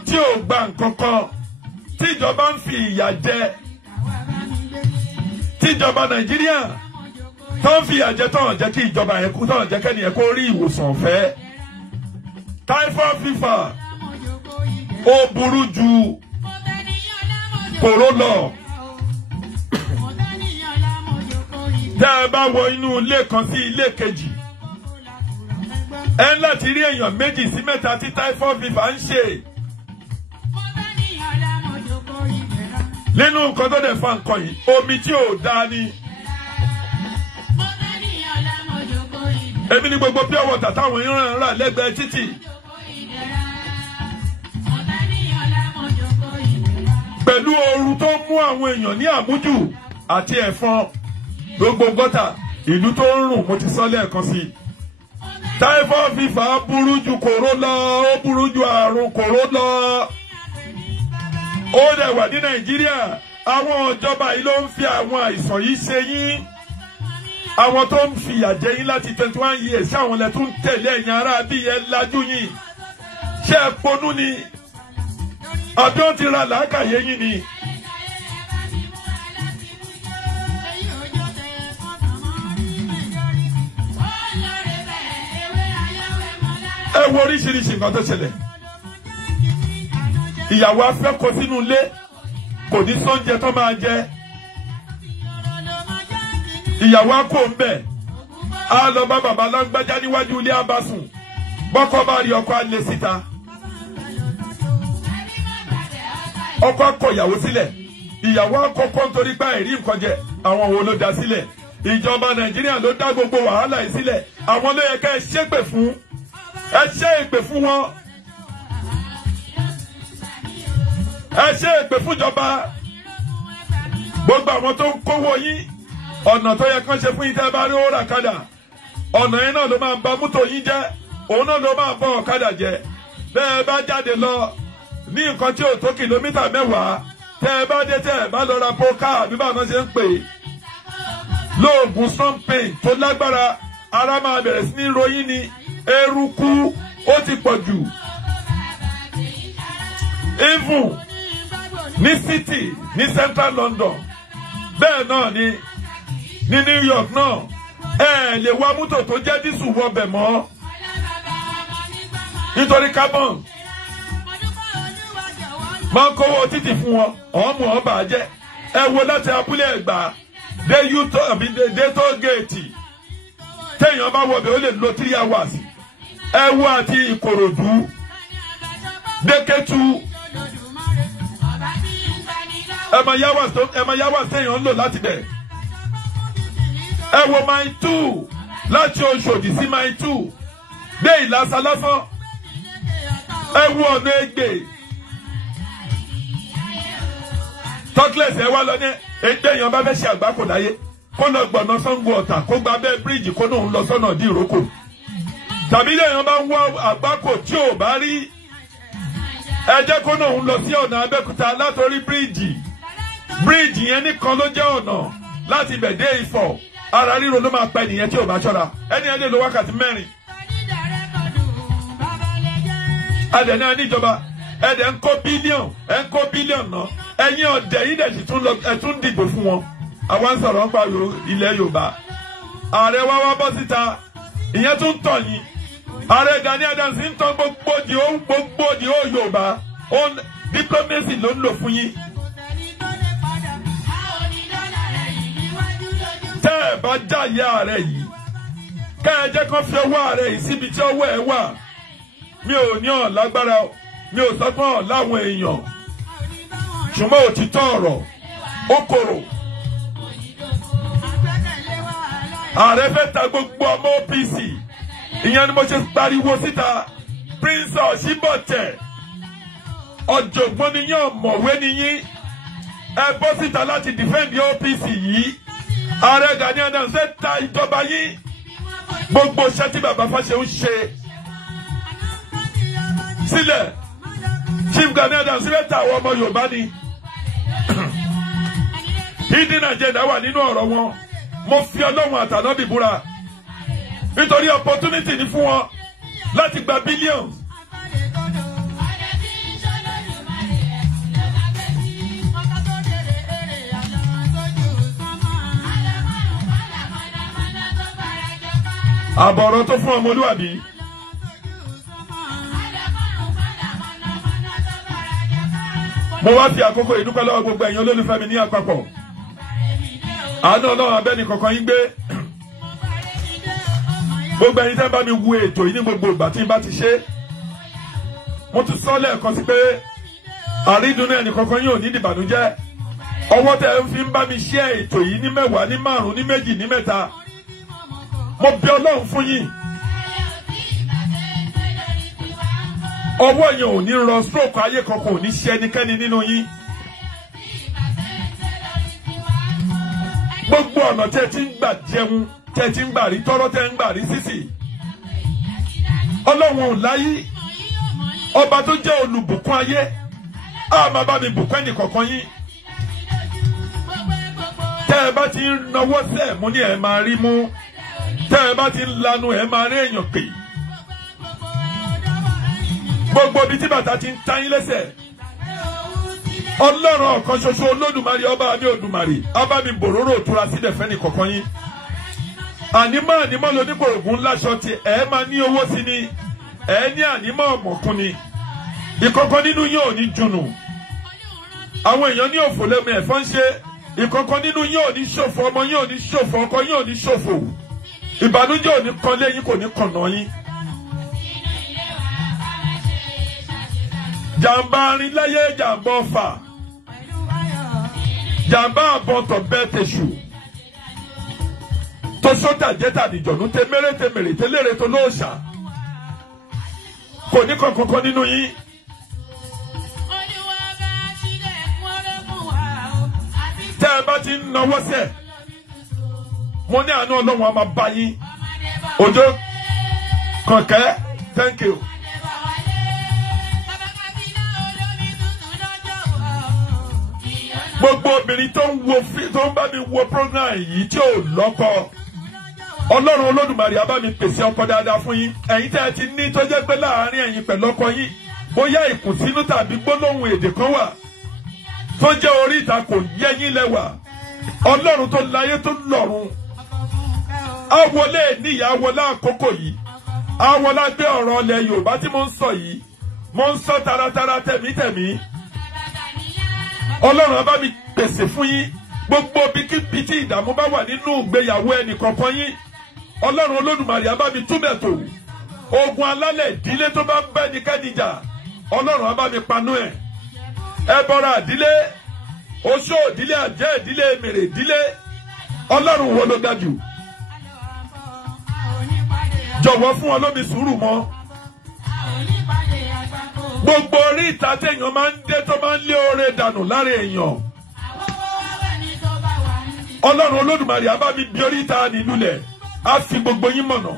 tí ò gba nǹkan kan tí ìjọba ń fi ìyà jẹ tí ìjọba Nàìjíríà tó ń fi ìyà jẹ tó ń jẹ́ kí ìjọba yẹn kú tó ń jẹ́ kẹ́ni yẹn kó rí ìwòsàn ọ̀fẹ́. Typhoid fever ó burú ju kòró lọ. Tẹ́ ẹ bá wọ inú ilé kan sí ilé kejì ẹ láti rí èèyàn méjì sí mẹ́ta tí typhoid fever ń ṣe. nínú nǹkan tó dẹ̀ fa nǹkan yìí omi tí ò dáa ni. èmi ní gbogbo pure water táwọn ìran rà lẹ́gbẹ̀ẹ́ títì. pẹ̀lú ooru tó mú àwọn èèyàn ní àmújù àti ẹ̀fọn gbogbo gọ́tà ìlú tó ń rùn mo ti sọ lẹ́ẹ̀kan sí i. typhoid fever burú ju kòró lọ ó burú ju àrùn kòró lọ. ó dẹ̀ wà ní Nàìjíríà àwọn ìjọba yìí ló ń fi àwọn àìsàn yìí ṣe yín. àwọn tó ń fìyà jẹ yín láti 21 years àwọn ilẹ̀ tún tẹ̀lé ẹ̀yìn ará bí ẹ lajú yín. ṣé ẹ ponú ni ọdún ti ra làákàyè yín ni. ẹ wo oríṣiríṣi nǹkan tó ṣẹlẹ̀. ìyàwó afẹ́ kó sínú ilé kò ní sóúnjẹ tó máa jẹ. ìyàwó akó ń bẹ̀ á lọ bá bàbá lágbájá níwájú ilé abásùn bọ́kọ́ bá rí ọkọ alẹ́ síta. ọkọ akọ ìyàwó sílẹ̀ ìyàwó àkọ́kọ́ nítorí pé àìrí nǹkan jẹ àwọn wo ló dá sílẹ̀. ìjọba Nàìjíríà ló dá gbogbo wàhálà yìí sílẹ̀. àwọn ló yẹ ká ẹ ṣépè fún. ẹ ṣe ìpè fún wọn. ẹ ṣe ìpè fún ìjọba. gbogbo àwọn tó ń kówó yín ọ̀nà tó yẹ kán ṣe fún yín tẹ́ bá rí ó rà kadà. ọ̀nà yẹn náà ló máa bà mọ́tò yín jẹ́. òun náà ló máa bọ́ ọ̀kadà jẹ́. bẹ́ẹ̀ bá jáde lọ ní nǹkan tí ò tó kìlómítà 10 tẹ́ ẹ bá dé tẹ́ ẹ bá lọ ra póká àbí bá wọn ṣe ń pè é. lóògùn sunpain tó lágbára ara máa bẹ̀rẹ̀ sí ní ròyìn ni. eruku ó ti pọ̀ jù. even ní city ní central London bẹ́ẹ̀ náà ni ní New York náà ẹ lè wa mọ́tò tó jẹ́ dísù wọbẹ̀ mọ́ nítorí carbon máa ń kówó títì fún wọn ọmọ ọba jẹ. ẹ wo láti abúlé Ẹ̀gbá dé tó géètì téèyàn bá wọbẹ̀ ó lè lo 3 hours. ẹ wo àti Ìkòròdú dékẹ́tù ẹ máa yáwà téèyàn ń lò láti bẹ̀. ẹ wo mile 2 láti Òṣòdì sí mile 2 dé Ìlàsà lásán. ẹ wo ọ̀nà Ẹ̀gbẹ́ tọ́kílẹ̀sì ẹ wá lọ ní ẹgbẹ́ èèyàn bá fẹ́ ṣe àgbákò láyé kó lọ gbọ̀nà Ṣàngó Ọ̀tà kó gba bẹ́ẹ̀ bíríìjì kó náà ń lọ sọ́nà dí ìrókò. tàbí lèèyàn bá ń wá àgbákò tí ò bá rí ẹ jẹ́ kó náà ń lọ sí ọ̀nà Abẹ́òkúta látòrí bíríìjì yẹn nìkan ló jẹ́ ọ̀nà láti ibẹ̀ dé Ifọ̀. ara ríro ló máa pa ènìyàn tí ò bá ṣọ́ra. ẹni ẹ lè lo wákàtí 4. adẹ̀ náà níjọba ẹ̀dẹ̀ ń kó bílíọ̀n náà ẹ̀yin ọ̀dẹ̀ yìí dẹ̀ sì tún dìbò fún wọn. àwa ń sọ̀rọ̀ nípa ilẹ̀ Yorùbá. ààrẹ wá bọ́ síta ìyẹn tún tàn yín. ààrẹ Gani Adams ń tàn gbogbo di ó Yorùbá. diplomacy ló ń lò fún yín. tẹ́ ẹ bá jáyé ààrẹ yìí kẹ́ ẹ jẹ́ kán fi ọwọ́ ààrẹ yìí síbi tí ọwọ́ ẹ wà. mi ò ní ọ̀ lágbára mi ò sọ pé ọ̀ láwọn èèyàn ṣùgbọ́n òtítọ́ ọ̀rọ̀ ó korò. ààrẹ fẹ́ ta gbogbo ọmọ OPC ìyẹn ni mo ṣe pariwo síta. Prince Ọ̀ṣínbọ̀tẹ̀ ọ̀jọ̀gbọ́n niyín ọ̀mọ̀wé niyín ẹ bọ́ síta láti defend OPC yìí. ààrẹ Gani Adams fẹ́ ta ìjọba yín. gbogbo iṣẹ́ tí bàbá Fáṣẹ̀hùn ṣe sílẹ̀ Chief Gani Adams fẹ́ ta àwọn ọmọ Yorùbá ni. hidden agenda wà nínú ọ̀rọ̀ wọn. mo fi Ọlọ́run àtànábì búra nítorí opportunity ni fún wọn láti gba billions. àbọ̀rọ̀ tó fún ọmọlúwàbí. mo wá fi àkókò ìdúpẹ́ lọ́wọ́ gbogbo ẹ̀yin olólùfẹ́ mi ní àpapọ̀. àánú Ọlọ́run abẹ́ni kọ̀ọ̀kan yín gbé. gbogbo ẹ̀yin tẹ́ bá mi wo ètò yìí ní gbogbo ìgbà tí n bá ti ṣe mo tún sọ lẹ́ẹ̀kan sí pé àrídùnnú ẹnì kankan yóò ní ìbànújẹ́ ọwọ́ tẹ́ fi ń bá mi ṣe ètò yìí ní 10 ní 5 ní 2 ní 3 mo bí Ọlọ́run fún yín ọwọ́ yẹn ò ní rọ stroke ayé kankan ò ní ṣe ẹnikẹ́ni nínú yín gbogbo ọ̀nà tẹ́ ti ń gbà jẹun tẹ́ ti ń gbà rí tọ́rọ́ tẹ́ ń gbà rí sísì Ọlọ́run ò láyé ọba tó jẹ́ olùbùkún ayé a máa bá mi bùkún ẹnì kọ̀ọ̀kan yín tẹ́ ẹ bá ti ń nawọ́ sẹ́ mo ní ẹ máa rí mú tẹ́ ẹ bá ti ń lanu ẹ máa rí èèyàn pè gbogbo ibi tí bàtà ti ń ta yín lẹ́sẹ̀ Ọlọ́run ọ̀kan ṣoṣo Olódùmarè ọba mi Òdùmarè ọba mi bòróró òtura sílẹ̀ fẹ́ni kọ̀ọ̀kan yín ànímọ́ lóníkòrògùn láṣọ tí ẹ máa ní owó sí ni ẹ ní ànímọ́ ọ̀mọ̀kún ni ìkọ̀kan nínú yín ò ní junù àwọn èèyàn ní òfò lẹ́mu ẹ̀fọ́ ń ṣe ìkọ̀kan nínú yín ò ní ṣòfò ọmọ yín ò ní ṣòfò ọkọ yín ò ní ṣòfò ìbànújẹ́ ò ní kọ́lé yín kò ní kọ̀nà yín. jàǹbá arinláyé jàǹbá ọfà jàǹbá àbọ̀ntọ̀ bẹ́ẹ̀ tẹ̀sù tó sọ́tà jẹ́tà nìjọ̀nù tẹ́mẹ́rẹ́ tẹ́lẹ̀rẹ́ tó lóòṣà kò ní kankan nínú yín. tẹ́ ẹ bá ti ń nawọ́ sẹ́ mo ní àánú Ọlọ́run a máa bá yín òjò kànkẹ́ thank you. gbogbo obìnrin tó ń bá mi wo program yìí tí ò lọ́kọ Ọlọ́run Olódùmarè á bá mi pèsè ọkọ dáadáa fún yín ẹ̀yin tẹ́ ẹ ti ní tó jẹ́ pé láàárín ẹ̀yin pẹ̀lú ọkọ yín bóyá ìkùnsínú tàbí gbólóhùn èdè kan wà tó jẹ́ orí ìta kò yẹ yín lẹ́wà Ọlọ́run tó láyé tó lọ́run àwọlé níyà wọlé àkókò yìí àwọlá gbé ọ̀rọ̀ ilẹ̀ Yorùbá tí mo ń sọ yìí mo ń sọ taratara tẹ̀mítẹ̀mí Ọlọ́run á bá mi pèsè fún yín gbogbo bíkíbi tí ìdààmú bá wà nínú ìgbéyàwó ẹnì kọ̀ọ̀kan yín Ọlọ́run Olódùmarè á bá mi túbẹ̀ tó ogun alálẹ̀ ìdílé tó bá ń bẹ́ ẹnikẹ́ni jà Ọlọ́run á bá mi panú ẹ̀ ẹbọra ìdílé oṣó ìdílé àjẹ́ ìdílé mèrè ìdílé Ọlọ́run wo ló dájú jọ̀wọ́ fún wọn lómi sùúrù mọ́ gbogbo orí ìta téèyàn máa ń dé tó máa ń lé oore dànù lára èèyàn Ọlọ́run Olódùmarè á bá mi bí orí ìta nílùlẹ̀ á fi gbogbo yín mọ̀nà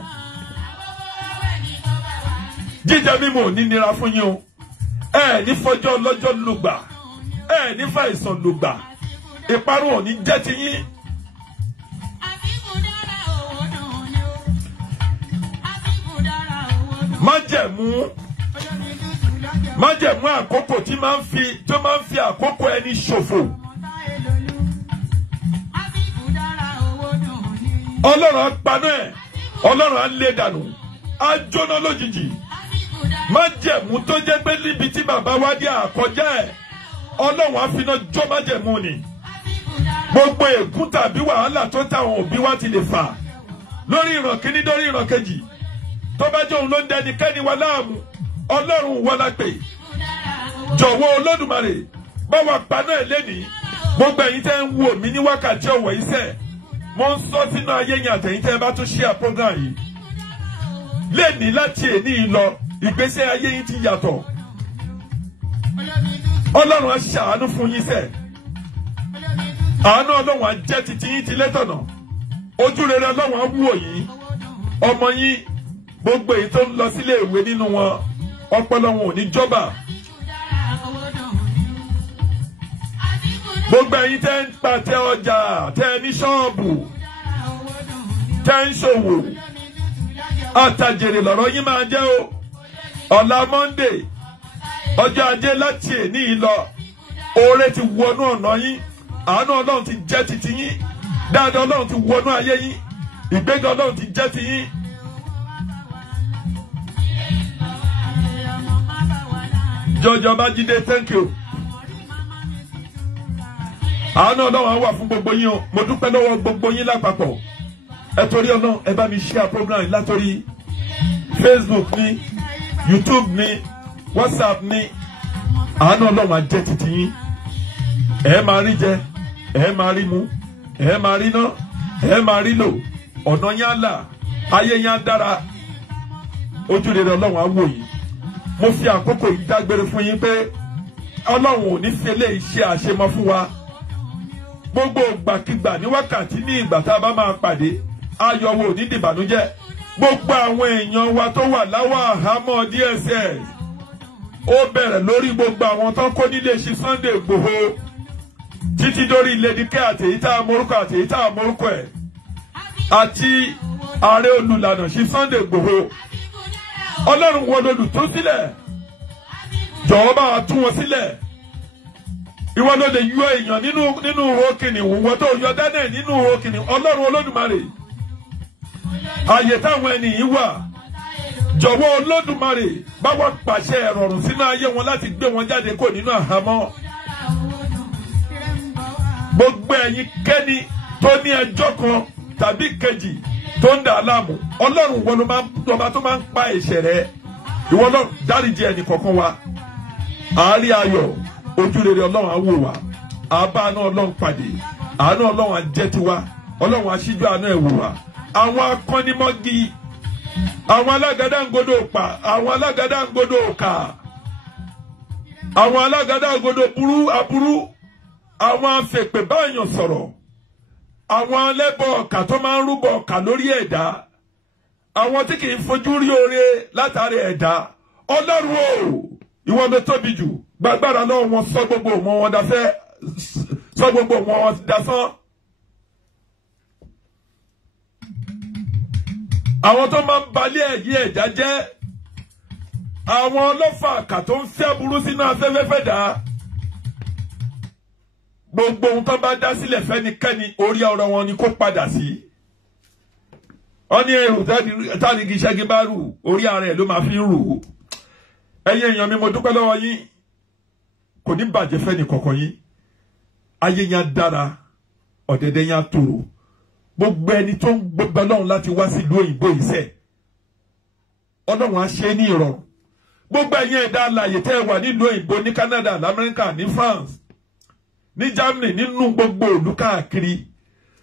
jíjẹ mímu ò ní nira fún yín o ẹ ní fọjọ́ lọ́jọ́ lùgbà ẹ ní fàìsàn lùgbà ìparun ò ní jẹ́ ti yín. májẹ̀mú àkókò tí máa ń fi àkókò ẹni ṣòfò. Ọlọ́run á paná ẹ̀ Ọlọ́run á lé dànù á jóná lójijì. májẹ̀mú tó jẹ́ pé níbi tí bàbá wa dé àkọjá ẹ̀ Ọlọ́run á finá jó májẹ̀mú ni. gbogbo ègún tàbí wàhálà tó táwọn òbí wa ti lè fà lórí ìran kíní lórí ìran kejì tó bá jẹ́ òun ló ń dẹni kẹ́ni wa láàmú Ọlọ́run wọlá pé jọ̀wọ́ Olódùmarè bá wa paná ẹ̀ lẹ́nìí gbogbo ẹ̀yin tẹ́ ń wò mí ní wákàtí ọ̀wọ̀ iṣẹ́ mo ń sọ sínú ayé yẹn àtẹ̀yin tẹ́ bá tún share program yìí lẹ́nìí láti èní lọ ìgbésí ayé yín ti yàtọ̀ Ọlọ́run á ṣàánú fún yín sẹ́ àánú Ọlọ́run á jẹ́ titi yín ti lẹ́tọ̀nà ojú rere Ọlọ́run á wò yín ọmọ yín gbogbo èyí tó ń lọ sílé ìwé nínú wọn ọpọlọ wọn ò ní jọba gbogbo ẹ̀yin tẹ́ ń pàtẹ ọjà tẹ́ ní ṣọ́ọ̀bù tẹ́ ń ṣòwò àtàjèrè lọ́rọ̀ yín máa jẹ́ o ọ̀la Monday ọjọ́ ajé láti èní lọ oore ti wọnú ọ̀nà yín àánú Ọlọ́run ti jẹ́ titi yín dáadáa Ọlọ́run ti wọnú ayé yín ìgbéga Ọlọ́run ti jẹ́ ti yín. Jọjọ Bájídé thank you. àánú Ọlọ́run á wà fún gbogbo yín o mo dúpẹ́ lọ́wọ́ gbogbo yín lápapọ̀ ẹ torí Ọlọ́run ẹ bá mi share program yìí látòrí Facebook ní YouTube ní WhatsApp ní àánú Ọlọ́run á jẹ́ títí yín ẹ máa rí jẹ ẹ máa rí mu ẹ máa rí ná ẹ máa rí lò ọ̀nà yín á là ayé yín á dára ojú rere Ọlọ́run á wò yín. Mo fi àkókò yìí dágbére fún yín pé Ọlọ́run ò ní fi eléyìí ṣe àṣemọ fún wa. Gbogbo ìgbàkigbà ní wákàtí ní ìgbà tá a bá máa pàdé ayọ̀ wo ní dìbànújẹ́. Gbogbo àwọn èèyàn wa tó wà láwọ̀ àhámọ́ DSS ó bẹ̀rẹ̀ lórí gbogbo àwọn tó kó nílé ṣe Sunday Igboho títí dórí Lédìkẹ́ àtèyítà amórúkọ àtèyítà amórúkọ ẹ̀ àti ààrẹ olùlànà ṣe Sunday Igboho. Ọlọ́run wo lòlù tó sílẹ̀ jọ̀wọ́ bá wa tú wọn sílẹ̀. Ìwọ ló lè yọ èèyàn nínú ihò kìnìún wọ́n tó yọ Daniel nínú ihò kìnìún. Ọlọ́run Olódùmarè ààyè táwọn ẹni yìí wà jọ̀wọ́ Olódùmarè bá wọn pàṣẹ ìrọ̀rùn sínú ayé wọn láti gbé wọn jáde kó nínú àhámọ́. Gbogbo ẹ̀yin kẹ́ni tó ní ẹjọ́ kan tàbí kejì tó ń dà láàmú Ọlọ́run wọn ló máa tó máa ń pa ẹ̀ṣẹ̀ rẹ̀. Ìwọ Ọlọ́run dáríjì ẹnì kọ̀ọ̀kan wa àárí ayọ̀ ojú rere Ọlọ́run á wò wá àbá àánú Ọlọ́run pàdé àánú Ọlọ́run á jẹ́ tiwa Ọlọ́run á ṣíjú àánú ẹ̀ wò wá. Àwọn akọ́nimọ́gi àwọn alágadáǹgodò pa àwọn alágadáǹgodò kà àwọn alágadáǹgodò burú aburú àwọn afẹ̀pẹ̀ báyàn sọ̀rọ̀ àwọn alẹ́bọ̀ ọ̀kà tó máa ń rúbọ ọ̀kà lórí ẹ̀dá àwọn tí kì í fojú rí oore látàrí ẹ̀dá. Ọlọ́run o ìwọ ló tóbi jù gbàgbára lọ́wọ́ wọn sọ gbogbo wọn dasẹ́ sọ gbogbo wọn dasán. Àwọn tó máa ń balẹ̀ ẹ̀yí ẹ̀dá jẹ́ àwọn ọlọ́fà àkà tó ń fẹ́ burú sínú afẹ́fẹ́ fẹ́ dá. Gbogbo ohun tó bá dá sílẹ̀ fẹ́nikẹ́ni orí ọ̀rọ̀ wọn ni kó padà sí. Wọ́n ní ẹrù tánigi ṣẹ́gi bá rù orí ara ẹ̀ ló máa fi ń rù. Ẹ̀yin èèyàn mi mo dúpẹ́ lọ́wọ́ yín kò ní bàjẹ́ fẹ́ni kọ̀ọ̀kan yín. Ayé yẹn dára ọ̀dẹ̀dẹ̀ yẹn tòrò. Gbogbo ẹni tó ń gbogbo Ọlọ́run láti wá sí ìlú òyìnbó iṣẹ́ Ọlọ́run á ṣe ní ìrọ̀rùn. Gbogbo ẹ̀yin ẹ̀dá alààyè tẹ́ ẹ wà nílùú òyìnbó ní Canada l'Amẹ́ríkà ní France ní Germany nínú gbogbo ìlú káàkiri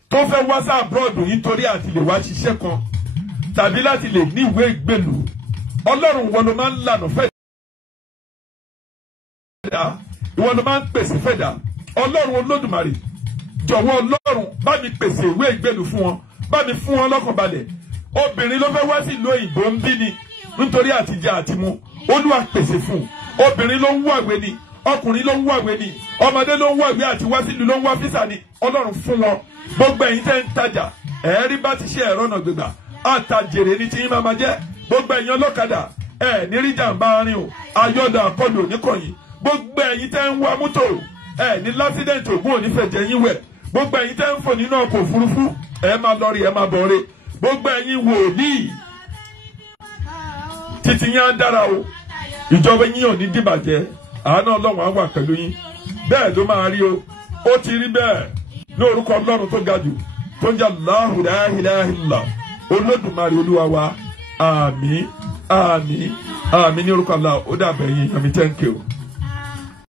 tó fẹ́ wá sí abroad yìí torí àti lè wá ṣiṣẹ́ kan tàbí láti lè ní ìwé ìgbélú Ọlọ́run wọn ló máa ń lànà fẹ́ dá ìwọ ló máa ń pèsè fẹ́ dá. Ọlọ́run Olódùmarè jọ̀wọ́ Ọlọ́run bá mi pèsè ìwé ìgbélú fún wọn bá mi fún wọn lọ́kàn balẹ̀. Obìnrin ló fẹ́ wá sí ìlú òyìnbó ń bí ni nítorí àtijẹ àtimu Olúwa pèsè fún. Obìnrin ló ń wàwé ni ọkùnrin ló ń wàwé ni ọmọdé ló ń wàwé àti wá sílùú ló ń wá físà ni Ọlọ́run fún wọn. Gbogbo ẹ̀yin tẹ́ ń tajà ẹ̀ẹ́rí bá ti ṣe ẹ̀rọ náà gbégbà àtàjèrè ni tí yín máa jẹ́. Gbogbo ẹ̀yin ọlọ́kadà ẹ̀ ní rí jàǹbá rin o ayọ́dọ̀ àkọlù oníkọ̀yìn. Gbogbo ẹ̀yin tẹ́ ń wa mọ́tò ẹ̀ ní lásídẹ̀ǹtì ògùn onífẹ̀jẹ̀ yín wẹ̀. Gbogbo ẹ̀yin tẹ́ ń fò nínú ọkọ̀ òfurufú ẹ máa lọ rí ẹ máa bọ̀ rí. Gbogbo ẹ̀yin wòlíì títí yín á dára o ìjọba yín ò ní dìbàjẹ́ àánú Ọlọ́run á wà pẹ̀lú yín bẹ́ẹ̀ ló máa rí o. Ó ti rí bẹ́ẹ̀ ní orúkọ Ọlọ́run tó ga jù tó ń jẹ́ Allahu la ilaha illa Olódùmarè Olúwa wa àmín àmín àmín ní orúkọ Allah ó dàbẹ̀ yín àmì thank you.